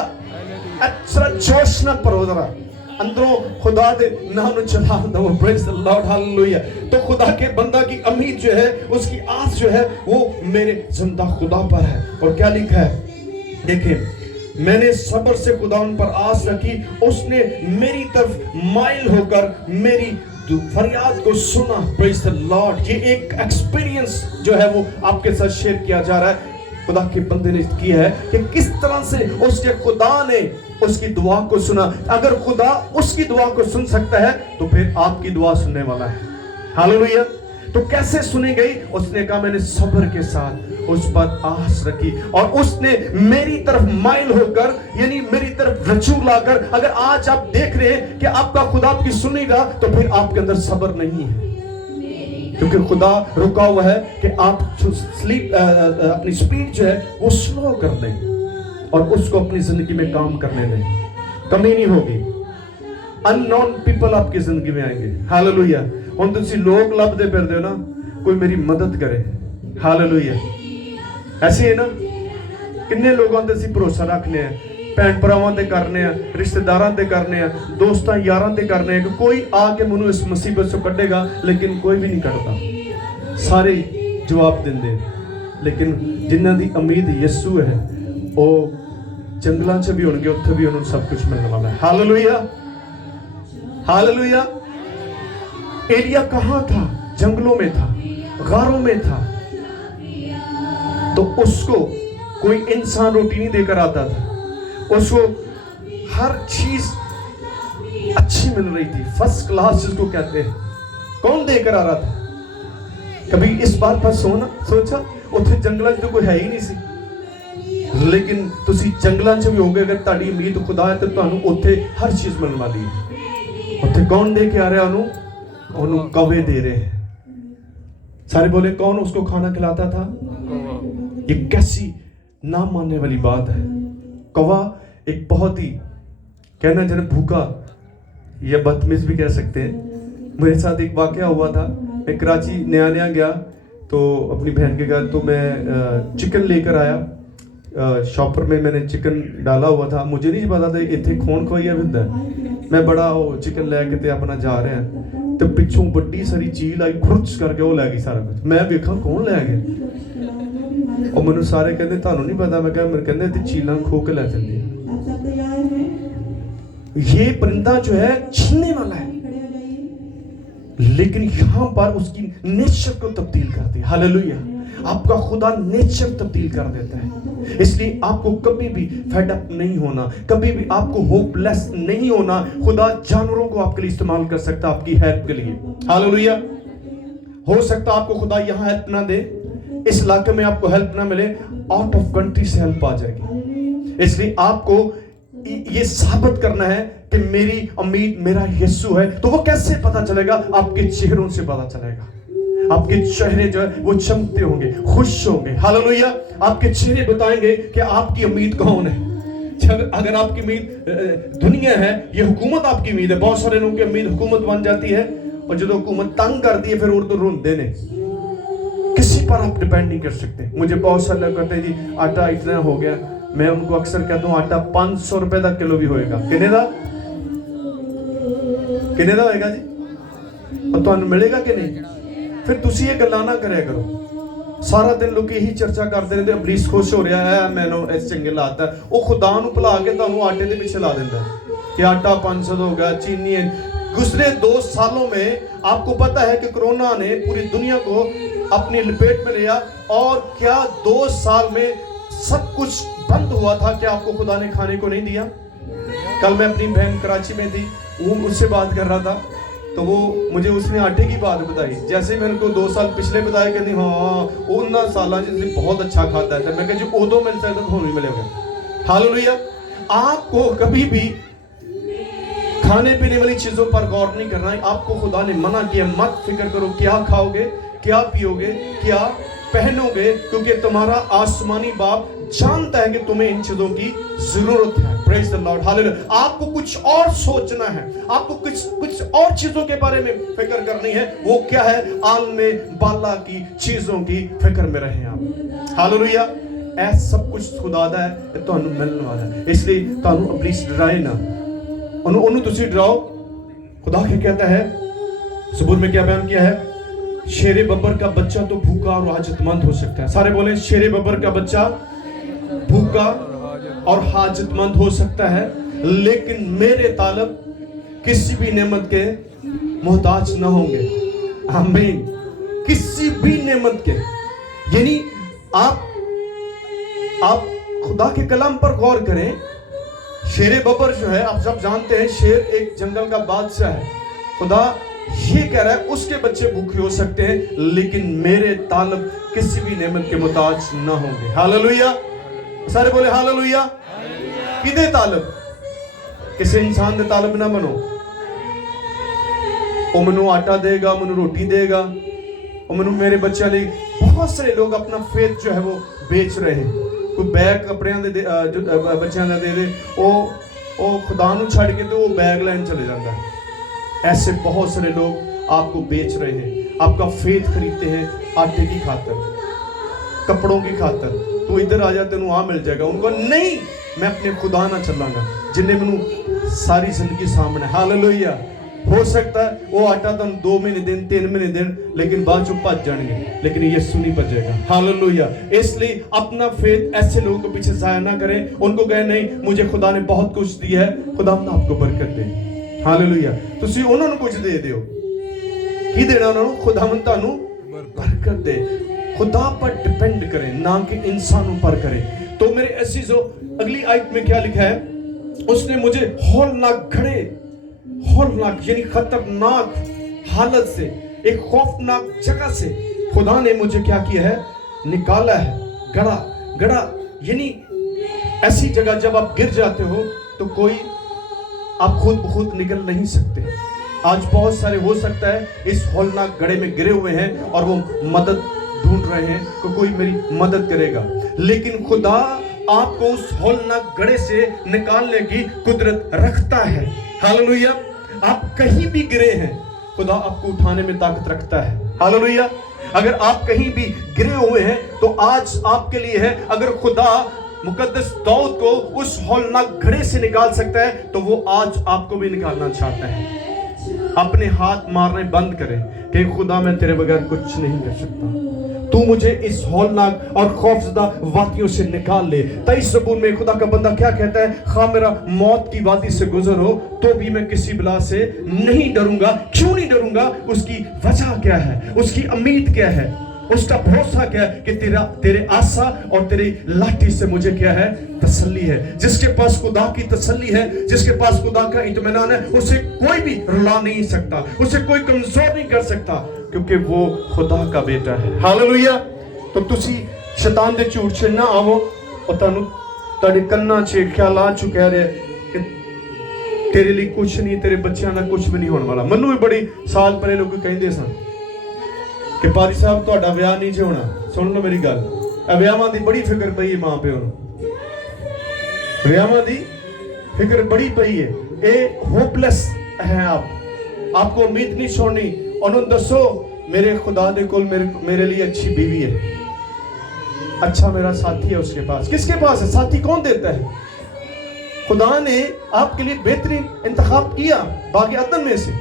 अच्छा जोश ना परो जरा अंदरों खुदा दे नाम नु चला दो। Praise the lord. हालेलुया। तो खुदा के बंदा की उम्मीद जो है, उसकी आस जो है वो मेरे जिंदा खुदा पर है। और क्या लिखा है? देखिए, मैंने सब्र से खुदा उन पर आस रखी, उसने मेरी तरफ माइल होकर मेरी फरियाद को सुना। Praise the Lord. ये एक एक्सपीरियंस जो है वो आपके साथ शेयर किया जा रहा है। खुदा के बंदे ने किया है कि किस तरह से उसके खुदा ने उसकी दुआ को सुना। अगर खुदा उसकी दुआ को सुन सकता है तो फिर आपकी दुआ सुनने वाला है। हालेलुया। तो कैसे सुनी गई? उसने कहा मैंने सब्र के साथ उस पर आस रखी, और उसने मेरी तरफ माइल होकर, यानी मेरी तरफ रजू लाकर। अगर आज आप देख रहे हैं कि आपका खुदा आपकी सुनेगा, तो फिर आपके अंदर सब्र नहीं है, क्योंकि खुदा रुका हुआ है कि आप अपनी स्पीड जो है वो स्लो कर दें और उसको अपनी जिंदगी में काम करने दें। कमी नहीं होगी। अननोन पीपल आपकी जिंदगी में आएंगे। हालेलुया। हुण तुसीं लोग लभदे फिरदे हो ना, कोई मेरी मदद करे। हालेलुया। ऐसे है ना, किन्ने लोगों ते असीं भरोसा रखने हैं ਭੈਣ ਭਰਾਵਾਂ ਤੇ ਕਰਨੇ ਆ, ਰਿਸ਼ਤੇਦਾਰਾਂ ਤੇ ਕਰਨੇ ਆ, ਦੋਸਤਾਂ ਯਾਰਾਂ ਤੇ ਕਰਨੇ ਆ ਕਿ ਕੋਈ ਆ ਕੇ ਮੈਨੂੰ ਇਸ ਮੁਸੀਬਤ ਤੋਂ ਕੱਢੇਗਾ, ਲੇਕਿਨ ਕੋਈ ਵੀ ਨਹੀਂ ਕੱਢਦਾ। ਸਾਰੇ ਜਵਾਬ ਦਿੰਦੇ, ਲੇਕਿਨ ਜਿਨ੍ਹਾਂ ਦੀ ਉਮੀਦ ਯਿਸੂ ਹੈ ਉਹ ਜੰਗਲਾਂ 'ਚ ਵੀ ਹੋਣਗੇ, ਉੱਥੇ ਵੀ ਉਹਨਾਂ ਨੂੰ ਸਭ ਕੁਝ ਮਿਲਣ ਵਾਲਾ ਹੈ। Hallelujah, hallelujah. एलिया कहाँ था? जंगलों में था, गारों में था। तो उसको कोई इंसान रोटी नहीं देकर आता था, उसको हर चीज अच्छी मिल रही थी, फर्स्ट क्लास जिसको कहते हैं। कौन देकर आ रहा था? कभी इस बात पर सोचा? उत्थे जंगलों में तो कोई है ही नहीं सी, लेकिन तुसी जंगलों में भी होगे, अगर ताड़ी उम्मीद खुदा है तो तुहानू उत्थे हर चीज मिलने वाली है। उत्थे कौन दे के आ रहा है? ਉਹਨੂੰ कौवे दे रहे हैं। सारे बोले कौन उसको खाना खिलाता था? ये कैसी ना मानने वाली बात है। कौवा एक बहुत ही कहना जरा भूखा या बदतमीज भी कह सकते हैं। मेरे साथ एक वाकया हुआ था, मैं कराची नया गया तो अपनी बहन के घर, तो मैं चिकन लेकर आया। शॉपर में मैंने चिकन डाला हुआ था, मुझे नहीं पता था इतने खून खवाइया भी होता है। मैं बड़ा वो चिकन लैके ते अपना जा रहे हैं तो पिछों बड़ी सारी चील आई, खुरच करके वो लै गई सारा कुछ। मैं वेखा कौन लै गया, और मैनू सारे कहते तुहानू नहीं पता। मैं कहा, मेरे कहते इतने चीलां खो के लै चलदी। ये परिंदा जो है छीनने वाला है, लेकिन यहां पर उसकी नेचर को तब्दील कर दिया। हालेलुया। आपका खुदा नेचर तब्दील कर देता है, इसलिए आपको कभी भी फेड अप नहीं होना, कभी भी आपको होपलेस नहीं होना। खुदा जानवरों को आपके लिए इस्तेमाल कर सकता है आपकी हेल्प के लिए। हालेलुया। हो सकता आपको खुदा यहाँ हेल्प ना दे, इस इलाके में आपको हेल्प ना मिले, आउट ऑफ कंट्री से हेल्प आ जाएगी। इसलिए आपको ये साबित करना है कि मेरी उम्मीद मेरा यीशु है। तो वो कैसे पता चलेगा? आपके चेहरों से पता चलेगा। आपके चेहरे जो है वो चमकते होंगे, खुश होंगे। हालेलुया। आपके चेहरे बताएंगे कि आपकी उम्मीद कौन है। अगर आपकी उम्मीद दुनिया है, ये हुकूमत आपकी उम्मीद है। बहुत सारे लोगों की उम्मीद हुकूमत बन जाती है, और जो हुकूमत तंग करती है फिर वो तो रोंदे ने। किसी पर आप डिपेंड नहीं कर सकते। मुझे बहुत सारे लोग कहते हैं जी आटा इतना हो गया, मैं उनको अक्सर कहता हूँ आटा 500 रुपए तक किलो भी होएगा। किने दा होएगा जी, और तुहानू मिलेगा कि नहीं? फिर तुसी ये गल्लां ना करया करो। सारा दिन लोग यही चर्चा करते रहते, अबलीस खुश हो रहा है, मैनू इस चंगे लाता है। वो खुदा नू भुला के तुहानू आटे दे पीछे ला देंदा कि आटा 500 हो गया, चीनी है। गुजरे 2 सालों में आपको पता है कि कोरोना ने पूरी दुनिया को अपनी लपेट में लिया, और क्या 2 साल में सब कुछ बंद हुआ था? क्या आपको खुदा ने खाने को नहीं दिया? कल मैं अपनी बहन कराची में थी, वो मुझसे बात कर रहा था, तो वो मुझे उसने आटे की बात बताई। जैसे ही मैंने को 2 साल पिछले बताया, कहती हाँ उन साल बहुत अच्छा खाता है। मैं कह जो उदो मिल सकता तो नहीं मिलेगा। हालेलुया। आपको कभी भी खाने पीने वाली चीजों पर गौर नहीं करना है। आपको खुदा ने मना किया, मत फिक्र करो क्या खाओगे, क्या पियोगे, क्या पहनोगे, क्योंकि तुम्हारा आसमानी बाप जानता है कि तुम्हें इन चीजों की जरूरत है। Praise the lord. हालेलुया। आपको कुछ और सोचना है, आपको कुछ और चीजों के बारे में फिक्र करनी है। वो क्या है? आलमे बाला की चीजों की फिक्र में रहे आप। हालेलुया। ऐसा सब कुछ खुदा दा है, तुहानू मिलने वाला है। इसलिए तुहानू इब्लीस डराए ना, उन्होंने तुसी डराओ। खुदा क्या कहता है? ज़बूर में क्या बयान किया है? शेरे बब्बर का बच्चा तो भूखा और हाजतमंद हो सकता है। सारे बोले शेरे बब्बर का बच्चा भूखा और हाजतमंद हो सकता है, लेकिन मेरे तालब किसी भी नेमत के मोहताज ना होंगे। आमीन। किसी भी नेमत के, यानी आप खुदा के कलाम पर गौर करें। शेरे बब्बर जो है, आप सब जानते हैं, शेर एक जंगल का बादशाह है। खुदा ये कह रहा है उसके बच्चे भूखे हो सकते हैं, लेकिन मेरे तालब किसी भी नेमत के मुताज ना होंगे। हालेलुया। सारे बोले हालेलुया। किदे तालब? किसी इंसान दे तालब ना बनो। वो मैनू आटा देगा, मैनू रोटी देगा, और मैनू मेरे बच्चों लिए। बहुत सारे लोग अपना फेथ जो है वो बेच रहे हैं। कोई बैग कपड़े जो बच्चों का दे दे, वो खुदा नू छड़ के तो वो बैग लैन चले जाता है। ऐसे बहुत सारे लोग आपको बेच रहे हैं, आपका फेथ खरीदते हैं आटे की खातर, कपड़ों की खातर। तू इधर आ जा, तेनू आ मिल जाएगा। उनको नहीं, ਮੈਂ ਆਪਣੇ ਖੁਦਾ ਨਾਲ ਚੱਲਾਂਗਾ ਜਿਨੇ ਮੈਨੂੰ ਸਾਰੀ ਜ਼ਿੰਦਗੀ ਸਾਹਮਣੇ। ਹਾਲੇਲੂਇਆ। ਹੋ ਸਕਦਾ ਹੈ ਉਹ ਆਟਾ ਤੁਹਾਨੂੰ 2 ਮਹੀਨੇ ਦੇਣ, 3 ਮਹੀਨੇ ਦੇਣ, लेकिन बाद चो भज जाएंगे, लेकिन यीशु नहीं भजेगा। हालेलुया। इसलिए अपना फेथ ऐसे लोगों के पीछे जाया ना करें, उनको कहें नहीं मुझे खुदा ने बहुत कुछ दिया है, खुदा आपको बरकत दे। हालेलुया। तुसी उन्हां नूं कुछ दे दियो, की देना उन्हां नूं? खुदावंद तुहानूं बरकत दे। खुदा पर डिपेंड करें ना कि इंसानों पर करें। तो मेरे अजीजों, अगली आयत में क्या लिखा है? उसने मुझे हौलनाक घड़े, हौलनाक यानी खतरनाक हालत से, एक खौफनाक जगह से खुदा ने मुझे क्या किया है? निकाला है। गड़ा, गड़ा यानी ऐसी जगह जब आप गिर जाते हो तो कोई आप खुद बखुद निकल नहीं सकते। आज बहुत सारे हो सकता है इस हौलनाक गड़े में गिरे हुए हैं और वो मदद ढूंढ रहे हैं कि कोई मेरी मदद करेगा, लेकिन खुदा आपको उस हौलनाक गड़े से निकालने की कुदरत रखता है। हालेलुया। आप कहीं भी गिरे हैं, खुदा आपको उठाने में ताकत रखता है। हालेलुया। अगर आप कहीं भी गिरे हुए हैं तो आज आपके लिए है। अगर खुदा मुकद्दस दाऊद को उस हौलनाक घड़े से निकाल सकता है तो वो आज आपको भी निकालना चाहता है। अपने हाथ मारने बंद करें कि खुदा मैं तेरे बगैर कुछ नहीं कर सकता, तू मुझे इस हौलनाक और खौफजदा वादियों से निकाल ले। 23 ज़बूर में खुदा का बंदा क्या कहता है? खा मेरा मौत की वादी से गुजर हो तो भी मैं किसी बला से नहीं डरूंगा। क्यों नहीं डरूंगा? उसकी वजह क्या है? उसकी उम्मीद क्या है? उसका भरोसा क्या है? कि तेरे आसा और तेरी लाठी से मुझे क्या है? तसल्ली है। जिसके पास खुदा की तसल्ली है, जिसके पास खुदा का इत्मीनान है, उसे कोई भी रुला नहीं सकता, उसे कोई कमजोर नहीं कर सकता, क्योंकि वो खुदा का बेटा है। हालेलुया। तो तुसी शैतान दे झूठ च ना आवो और तानू तुहाडे कन्नां च ख्याल आ चुका है कि तेरे लिए कुछ नहीं, तेरे बच्चों का कुछ भी नहीं होने वाला। मैनू भी बड़ी साल पहले लोग कहते सन कि पारी साहब तुहाडा विआह नहीं जे होना। सुन लो मेरी गल, विआहां दी बड़ी फिक्र पई है मां प्यो नूं, विआहां दी फिक्र बड़ी पई है। ये होपलेस है, आपको उम्मीद नहीं छोड़नी। उन्होंने दसो मेरे खुदा दे कोल मेरे लिए अच्छी बीवी है, अच्छा मेरा साथी है उसके पास। किसके पास है? साथी कौन देता है? खुदा ने आपके लिए बेहतरीन इंतखाब किया बाकी अदन में से।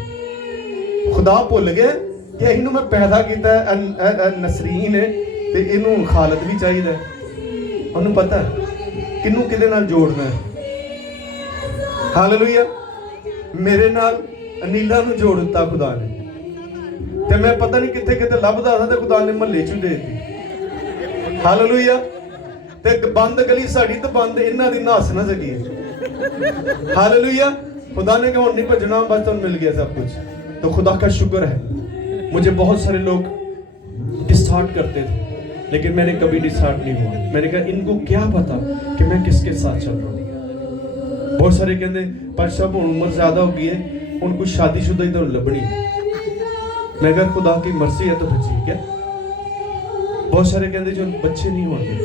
खुदा भुल गया कि इनू मैं पैदा किया नसरीन है ते इनू खालद भी चाहिए। उन्होंने पता है किनू किदे नाल जोड़ना है। हालेलुया। मेरे नाल अनीला नू जोड़ दिता खुदा ने, ते मैं पता नहीं किथे किथे लभदा था ते खुदा ने महल्ले च दे दी। हालेलुया। ते बंद गली साडी ते बंद इन्हां दी नस ना सकी। हालेलुया। खुदा ने कहा नहीं भजना, बस तुम मिल गया सब कुछ। तो खुदा का शुक्र है। मुझे बहुत सारे लोग डिसहार्ट करते थे, लेकिन मैंने कभी डिसहार्ट नहीं हुआ। मैंने कहा इनको क्या पता कि मैं किसके साथ चल रहा हूँ। बहुत सारे कहते पर सब उम्र ज्यादा हो गई है, उनको शादीशुदा ही तो लभनी। मैं अगर खुदा की मर्जी है तो फिर ठीक है। बहुत सारे कहते जो बच्चे नहीं होंगे,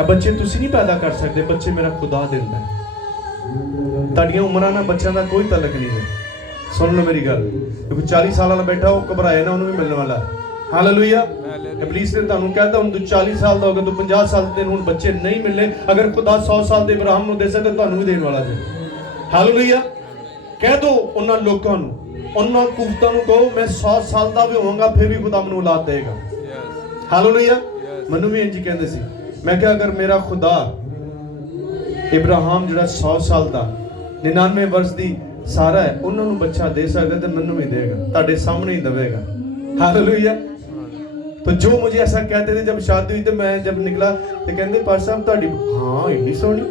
अब बच्चे तुसी नहीं पैदा कर सकते, बच्चे मेरा खुदा देता है। ताड़ियां उम्रां नाल बच्चों का कोई तलक नहीं है। सुन लो मेरी गल, क्योंकि 40 साल वाला बैठा हो घबराए ना, उन्होंने भी मिलने वाला है। हालेलुया। इब्लीस ने तुहानू कहता हुण तू 40 साल दा हो गया, तू 50 साल दे हुण बच्चे नहीं मिलने। अगर खुदा 100 साल दे इब्राहिम नू दे सकदा, तुहानू भी देण वाला है। हालेलुया। कह दो उन्हां लोकां नू, उन्हां कुफतां नू कहो मैं 100 साल दा भी होवांगा फिर भी खुदा मैनू औलाद देगा। हालेलुया। मैनू भी इंज कहंदे सी। मैं कहा अगर मेरा खुदा इब्राहिम जिहड़ा 100 साल दा 99 वर्ष दी सारा है, उन्होंने बच्चा दे सकता तो मैनू भी देगा, ताड़े सामने ही देगा। हालेलुया। तो जो मुझे ऐसा कहते थे जब शादी हुई तो मैं जब निकला तो कहते पार साहब ताड़ी हाँ इतनी सोहनी,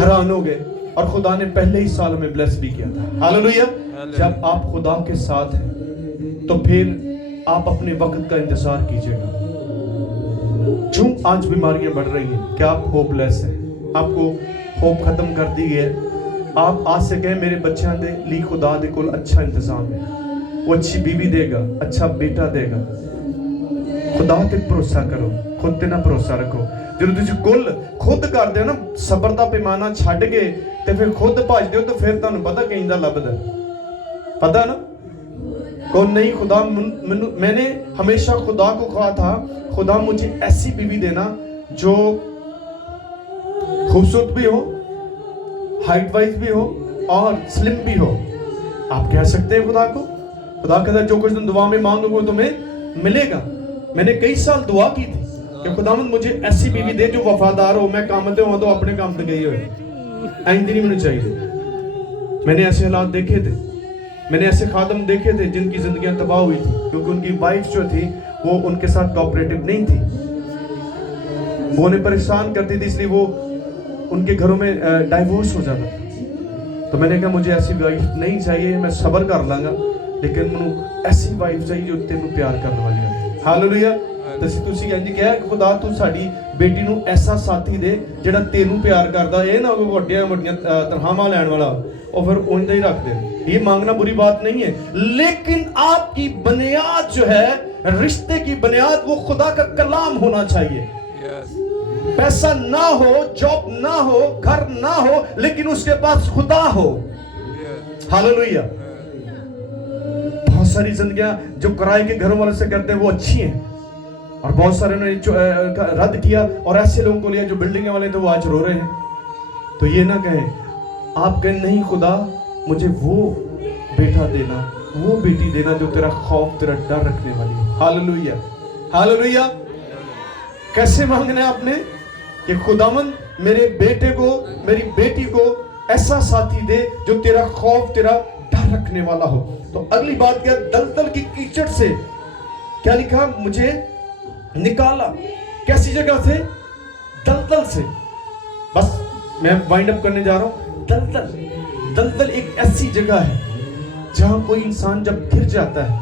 हैरान हो गए। और खुदा ने पहले ही साल में ब्लेस भी किया था। हालेलुया। जब आप खुदा के साथ हैं तो फिर आप अपने वक्त का इंतजार कीजिएगा। क्यों आज बीमारियां बढ़ रही हैं? क्या आप होपलेस हैं? आपको होप खत्म कर दी है? आप आज से कहें मेरे बच्चों के लिए खुदा दे कोल अच्छा इंतजाम है, वो अच्छी बीवी देगा, अच्छा बेटा देगा। खुदा ते भरोसा करो, खुद ते ना भरोसा रखो। जो तुम कुल खुद करते हो ना, सबर का पैमाना छड्ड के ते फिर खुद भजदे हो, तो फिर तुहानू पता कहीं दा लभदा पता ना कौन नहीं। खुदा मैंने हमेशा खुदा को कहा था खुदा मुझे ऐसी बीवी देना जो खूबसूरत भी हो, हाइट वाइज भी हो और स्लिम भी हो, आप कह सकते हैं खुदा को? खुदा कहता है जो कुछ तुम दुआ में मांगोगे वो तुम्हें मिलेगा। मैंने कई साल दुआ की थी कि खुदावंद मुझे ऐसी बीवी दे जो वफादार हो, मैं काम ते तो अपने काम ते गई हो, आइंदी नहीं मुझे चाहिए। मैंने ऐसे हालात देखे थे, मैंने ऐसे खादम देखे थे जिनकी जिंदगियां तबाह हुई थी क्योंकि उनकी वाइफ जो थी वो उनके साथ कोऑपरेटिव नहीं थी, वो उन्हें परेशान करती थी, इसलिए वो उनके घरों में डाइवोर्स हो जाता था। तो मैंने कहा मुझे ऐसी वाइफ नहीं चाहिए, मैं सब्र कर लांगा, लेकिन मैनू ऐसी वाइफ चाहिए जो तेनू प्यार करने वाली है। हालेलुया। ਤੁਸੀਂ ਕਹਿੰਦੇ ਕਿਹਾ ਕਿ ਖੁਦਾ ਤੂੰ ਸਾਡੀ ਬੇਟੀ ਨੂੰ ਐਸਾ ਸਾਥੀ ਦੇ ਜਿਹੜਾ ਤੈਨੂੰ ਪਿਆਰ ਕਰਦਾ, ਇਹ ਨਾ ਕੋਈ ਵੱਡੀਆਂ ਵੱਡੀਆਂ ਤਨਖਾਹਾਂ ਲੈਣ ਵਾਲਾ, और फिर उनका ही रख दे। ये मांगना बुरी बात नहीं है, लेकिन आपकी बुनियाद जो है, रिश्ते की बुनियाद, वो खुदा का कलाम होना चाहिए। पैसा ना हो, जॉब ना हो, घर ना हो, लेकिन उसके पास खुदा हो। हालेलुया। बहुत सारी जिंदगियां जो किराए के घरों वाले से करते हैं वो अच्छी हैं, और बहुत सारे ने रद्द किया और ऐसे लोगों को लिया जो बिल्डिंग वाले थे, वो आज रो रहे हैं। तो ये ना कहें, आप कहें नहीं खुदा मुझे वो बेटा देना, वो बेटी देना जो तेरा खौफ, तेरा डर रखने वाली हो। हालेलुया। हालेलुया। कैसे मांगना है आपने कि खुदावंद मेरे बेटे को, मेरी बेटी को ऐसा साथी दे जो तेरा खौफ, तेरा डर रखने वाला हो। तो अगली बात क्या? दलदल की कीचड़ से क्या लिखा? मुझे निकाला। कैसी जगह से? दलदल से। बस मैं वाइंड अप करने जा रहा हूं। दलदल एक ऐसी जगह है जहां कोई इंसान जब गिर जाता है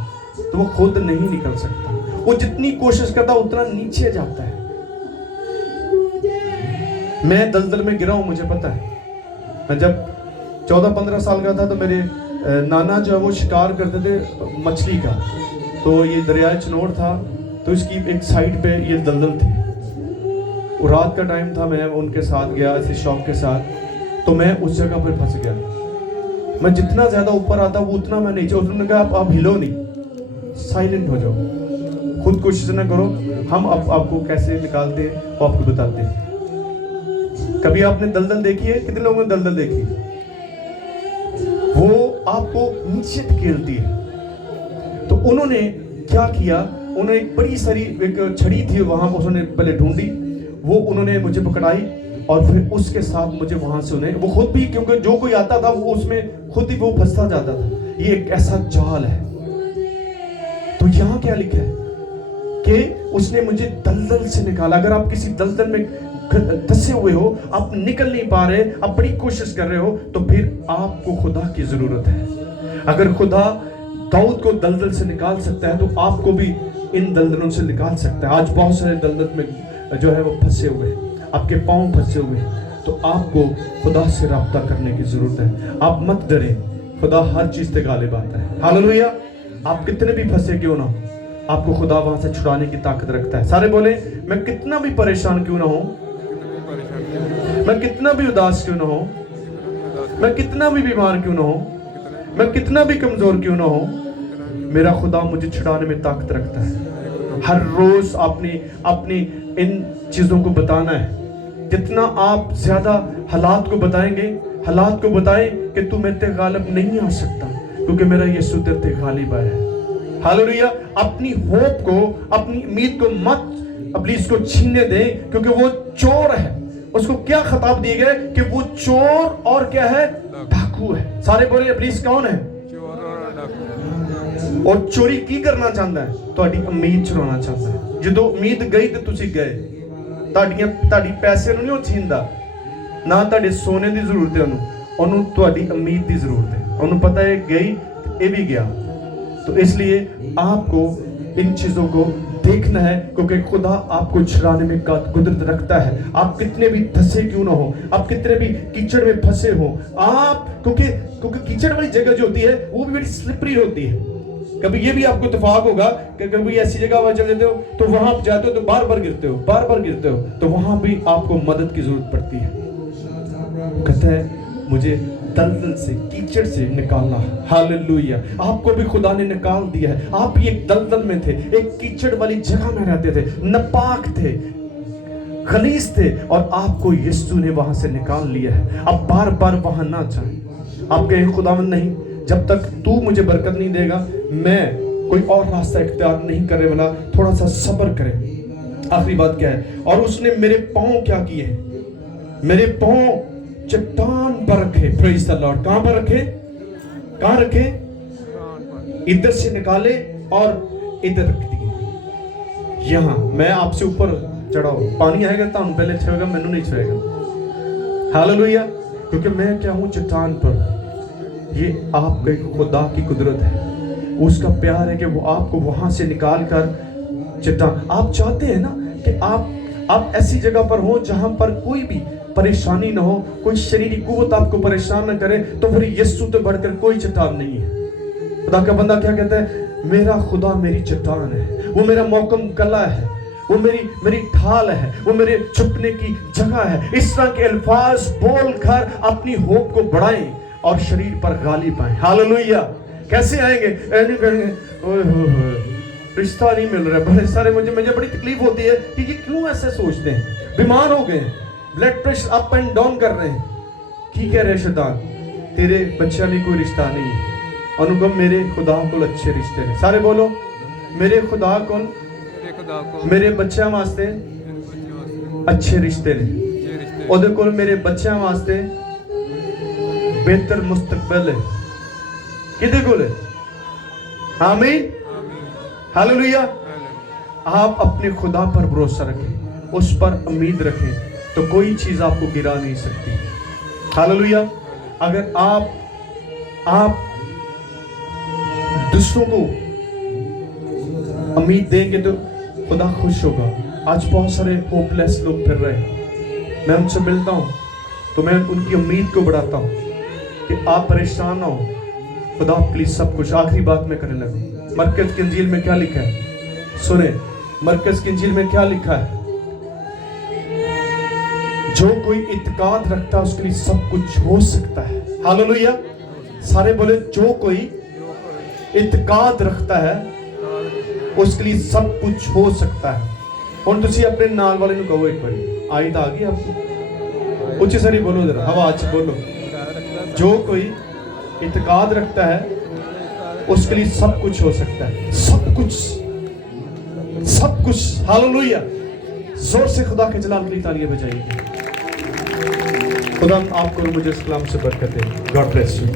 तो वो खुद नहीं निकल सकता, वो जितनी कोशिश करता उतना नीचे जाता है। मैं दलदल में गिरा हूं, मुझे पता है। मैं जब 14-15 साल का था तो मेरे नाना जो है वो शिकार करते थे मछली का, तो ये दरिया चनोड़ था, तो इसकी एक साइड पे ये दलदल थी। वो रात का टाइम था, मैं उनके साथ गया ऐसे शौक के साथ, तो मैं उस जगह पर फंस गया। मैं जितना ज्यादा ऊपर आता वो उतना मैं नीचे। उन्होंने कहा आप हिलो नहीं, साइलेंट हो जाओ, खुद कोशिश ना करो, हम आपको कैसे निकालते हैं वो आपको बताते हैं। कभी आपने दलदल देखी है? कितने लोगों ने दलदल देखी? वो आपको नीचे धकेलती है। तो उन्होंने क्या किया, उन्होंने एक बड़ी सारी एक छड़ी थी वहां, उन्होंने पहले ढूंढी, वो उन्होंने मुझे पकड़ाई और फिर उसके साथ मुझे वहां से उन्हें, वो खुद भी, क्योंकि जो कोई आता था वो उसमें खुद ही वो फंसता जाता था। ये एक ऐसा जाल है। तो यहाँ क्या लिखा है कि उसने मुझे दलदल से निकाला। अगर आप किसी दलदल में धंसे हुए हो, आप निकल नहीं पा रहे, आप बड़ी कोशिश कर रहे हो, तो फिर आपको खुदा की जरूरत है। अगर खुदा दाऊद को दलदल से निकाल सकता है तो आपको भी इन दलदलों से निकाल सकता है। आज बहुत सारे दलदल में जो है वो फंसे हुए हैं, आपके पांव फंसे हुए हैं, तो आपको खुदा से राब्ता करने की जरूरत है। आप मत डरें, खुदा हर चीज से गालिब आता है। हालेलुया। आप कितने भी फंसे क्यों ना हो, आपको खुदा वहां से छुड़ाने की ताकत रखता है। सारे बोले, मैं कितना भी परेशान क्यों ना हो, मैं कितना भी उदास क्यों ना हो, मैं कितना भी बीमार क्यों ना हो, मैं कितना भी कमजोर क्यों ना हो, मेरा खुदा मुझे छुड़ाने में ताकत रखता है। हर रोज अपनी इन चीजों को बताना है। जितना आप ज्यादा हालात को बताएंगे, हालात को बताएं कि तू मेरे ते गालिब नहीं आ सकता, क्योंकि मेरा यीशु तेरे ते गालिब आया है। हालेलुया। अपनी होप को, अपनी उम्मीद को मत इब्लीस को छीनने दें, क्योंकि वो चोर है। उसको क्या खिताब दिए गए कि वो चोर और क्या है? डाकू है। सारे बोले इब्लीस कौन है? और चोरी की करना चाहता है? ਤੁਹਾਡੀ ਉਮੀਦ ਚੁਰਾਉਣਾ ਚਾਹੁੰਦਾ ਹੈ। ਜਦੋਂ ਉਮੀਦ ਗਈ ਤੇ ਤੁਸੀਂ ਗਏ। ਤੁਹਾਡੀ ਪੈਸੇ ਨੂੰ ਨਹੀਂ ਉਹ ਛੀਨਦਾ, ਨਾ ਤੁਹਾਡੇ ਸੋਨੇ ਦੀ ਜ਼ਰੂਰਤ ਹੈ ਉਹਨੂੰ ਤੁਹਾਡੀ ਉਮੀਦ ਦੀ ਜ਼ਰੂਰਤ ਹੈ। ਉਹਨੂੰ ਪਤਾ ਹੈ ਗਈ ਤੇ ਇਹ ਵੀ ਗਿਆ। तो इसलिए आपको इन चीजों को देखना है, क्योंकि खुदा आपको छुड़ाने में कुदरत रखता है। आप कितने भी धंसे क्यों ना हो, आप कितने भी कीचड़ में फंसे हो, आप क्योंकि कीचड़ वाली जगह जो होती है वो भी बड़ी स्लिपरी होती है। कभी ये भी आपको इत्तेफाक होगा कि कभी ऐसी जगह पर चले जाते हो तो वहां आप जाते हो तो बार बार गिरते हो, तो वहां भी आपको मदद की जरूरत पड़ती है। कहता है मुझे दलदल से, कीचड़ से निकालना। हालेलुया। आपको भी खुदा ने निकाल दिया है। आप भी एक दलदल में थे, एक कीचड़ वाली जगह में रहते थे, नापाक थे, खलीस थे और आपको यीशु ने वहां से निकाल लिया है। अब बार बार वहां ना जाएं। आप कहें खुदावंद नहीं, जब तक तू मुझे बरकत नहीं देगा मैं कोई और रास्ता इख्तियार नहीं करने वाला, थोड़ा सा सब्र करें। आखिरी बात क्या है, और उसने मेरे पांव क्या किए, मेरे पांव चट्टान पर रखे। Praise the Lord. कहां पर रखे, कहां रखे, इधर से निकाले और इधर रख दिए। यहां मैं आपसे ऊपर चढ़ाओ, पानी आएगा तो पहले छेगा, मैनू नहीं छेगा। हालेलुया। क्योंकि मैं क्या हूं, चट्टान पर। ये आपके खुदा की कुदरत है, उसका प्यार है कि वो आपको वहां से निकाल कर चट्टान। आप चाहते हैं ना कि आप ऐसी जगह पर हो जहां पर कोई भी परेशानी ना हो, कोई शरीरी कुव्वत आपको परेशान ना करे, तो फिर यीशु तो बढ़कर कोई चट्टान नहीं है। खुदा का बंदा क्या कहता है, मेरा खुदा मेरी चट्टान है, वो मेरा मौकम कला है, वो मेरी ढाल है, वो मेरे छुपने की जगह है। इस तरह के अल्फाज बोलकर अपनी होप को बढ़ाएं और शरीर पर गालिब आए। हालेलुया। कैसे आएंगे, ऐसे कहेंगे ओए होए रिश्ता नहीं मिल रहा, बड़े सारे मुझे बड़ी तकलीफ होती है कि ये क्यों ऐसे सोचते हैं, बीमार हो गए, blood pressure up and down कर रहे हैं। की कह रहे शैतान, तेरे बच्चा में कोई रिश्ता नहीं है। अनुगम मेरे खुदा को अच्छे रिश्ते ने, सारे बोलो मेरे खुदा को मेरे बच्चों वास्ते अच्छे रिश्ते ने, ओदे कोल मेरे बच्चों वास्ते बेहतर मुस्तकबिल है। किदे कोल है? आमीन। हालेलुया। आप अपने खुदा पर भरोसा रखें, उस पर उम्मीद रखें, तो कोई चीज आपको गिरा नहीं सकती। हालेलुया। अगर आप दूसरों को उम्मीद देंगे तो खुदा खुश होगा। आज बहुत सारे होपलेस लोग फिर रहे हैं, मैं उनसे मिलता हूं तो मैं उनकी उम्मीद को बढ़ाता हूं कि आप परेशान ना हो, खुदा आपके लिए सब कुछ। आखिरी बात मैं करने लगा, मरकज की इंजील में क्या लिखा है सुने, मरकज की इंजील में क्या लिखा है, जो कोई इत्काद रखता है उसके लिए सब कुछ हो सकता है। हालेलुया। सारे बोले जो कोई इत्काद रखता है उसके लिए सब कुछ हो सकता है। ਹੁਣ ਤੁਸੀਂ ਆਪਣੇ ਨਾਲ ਵਾਲੇ ਨੂੰ ਕਹੋ ਇੱਕ ਵਾਰੀ, ਆਈ ਤਾਂ ਆ ਗਈ ਆਪ ਉੱਚੀ ਸਾਰੀ बोलो जरा, आवाज से बोलो, जो कोई इत्काद रखता है उसके लिए सब कुछ हो सकता है। सब कुछ, सब कुछ। हालेलुया। जोर से खुदा के जलाल के लिए तालियां बजाइए। खुदा आपको मुझे इस कलाम से बरकत दे। God bless you.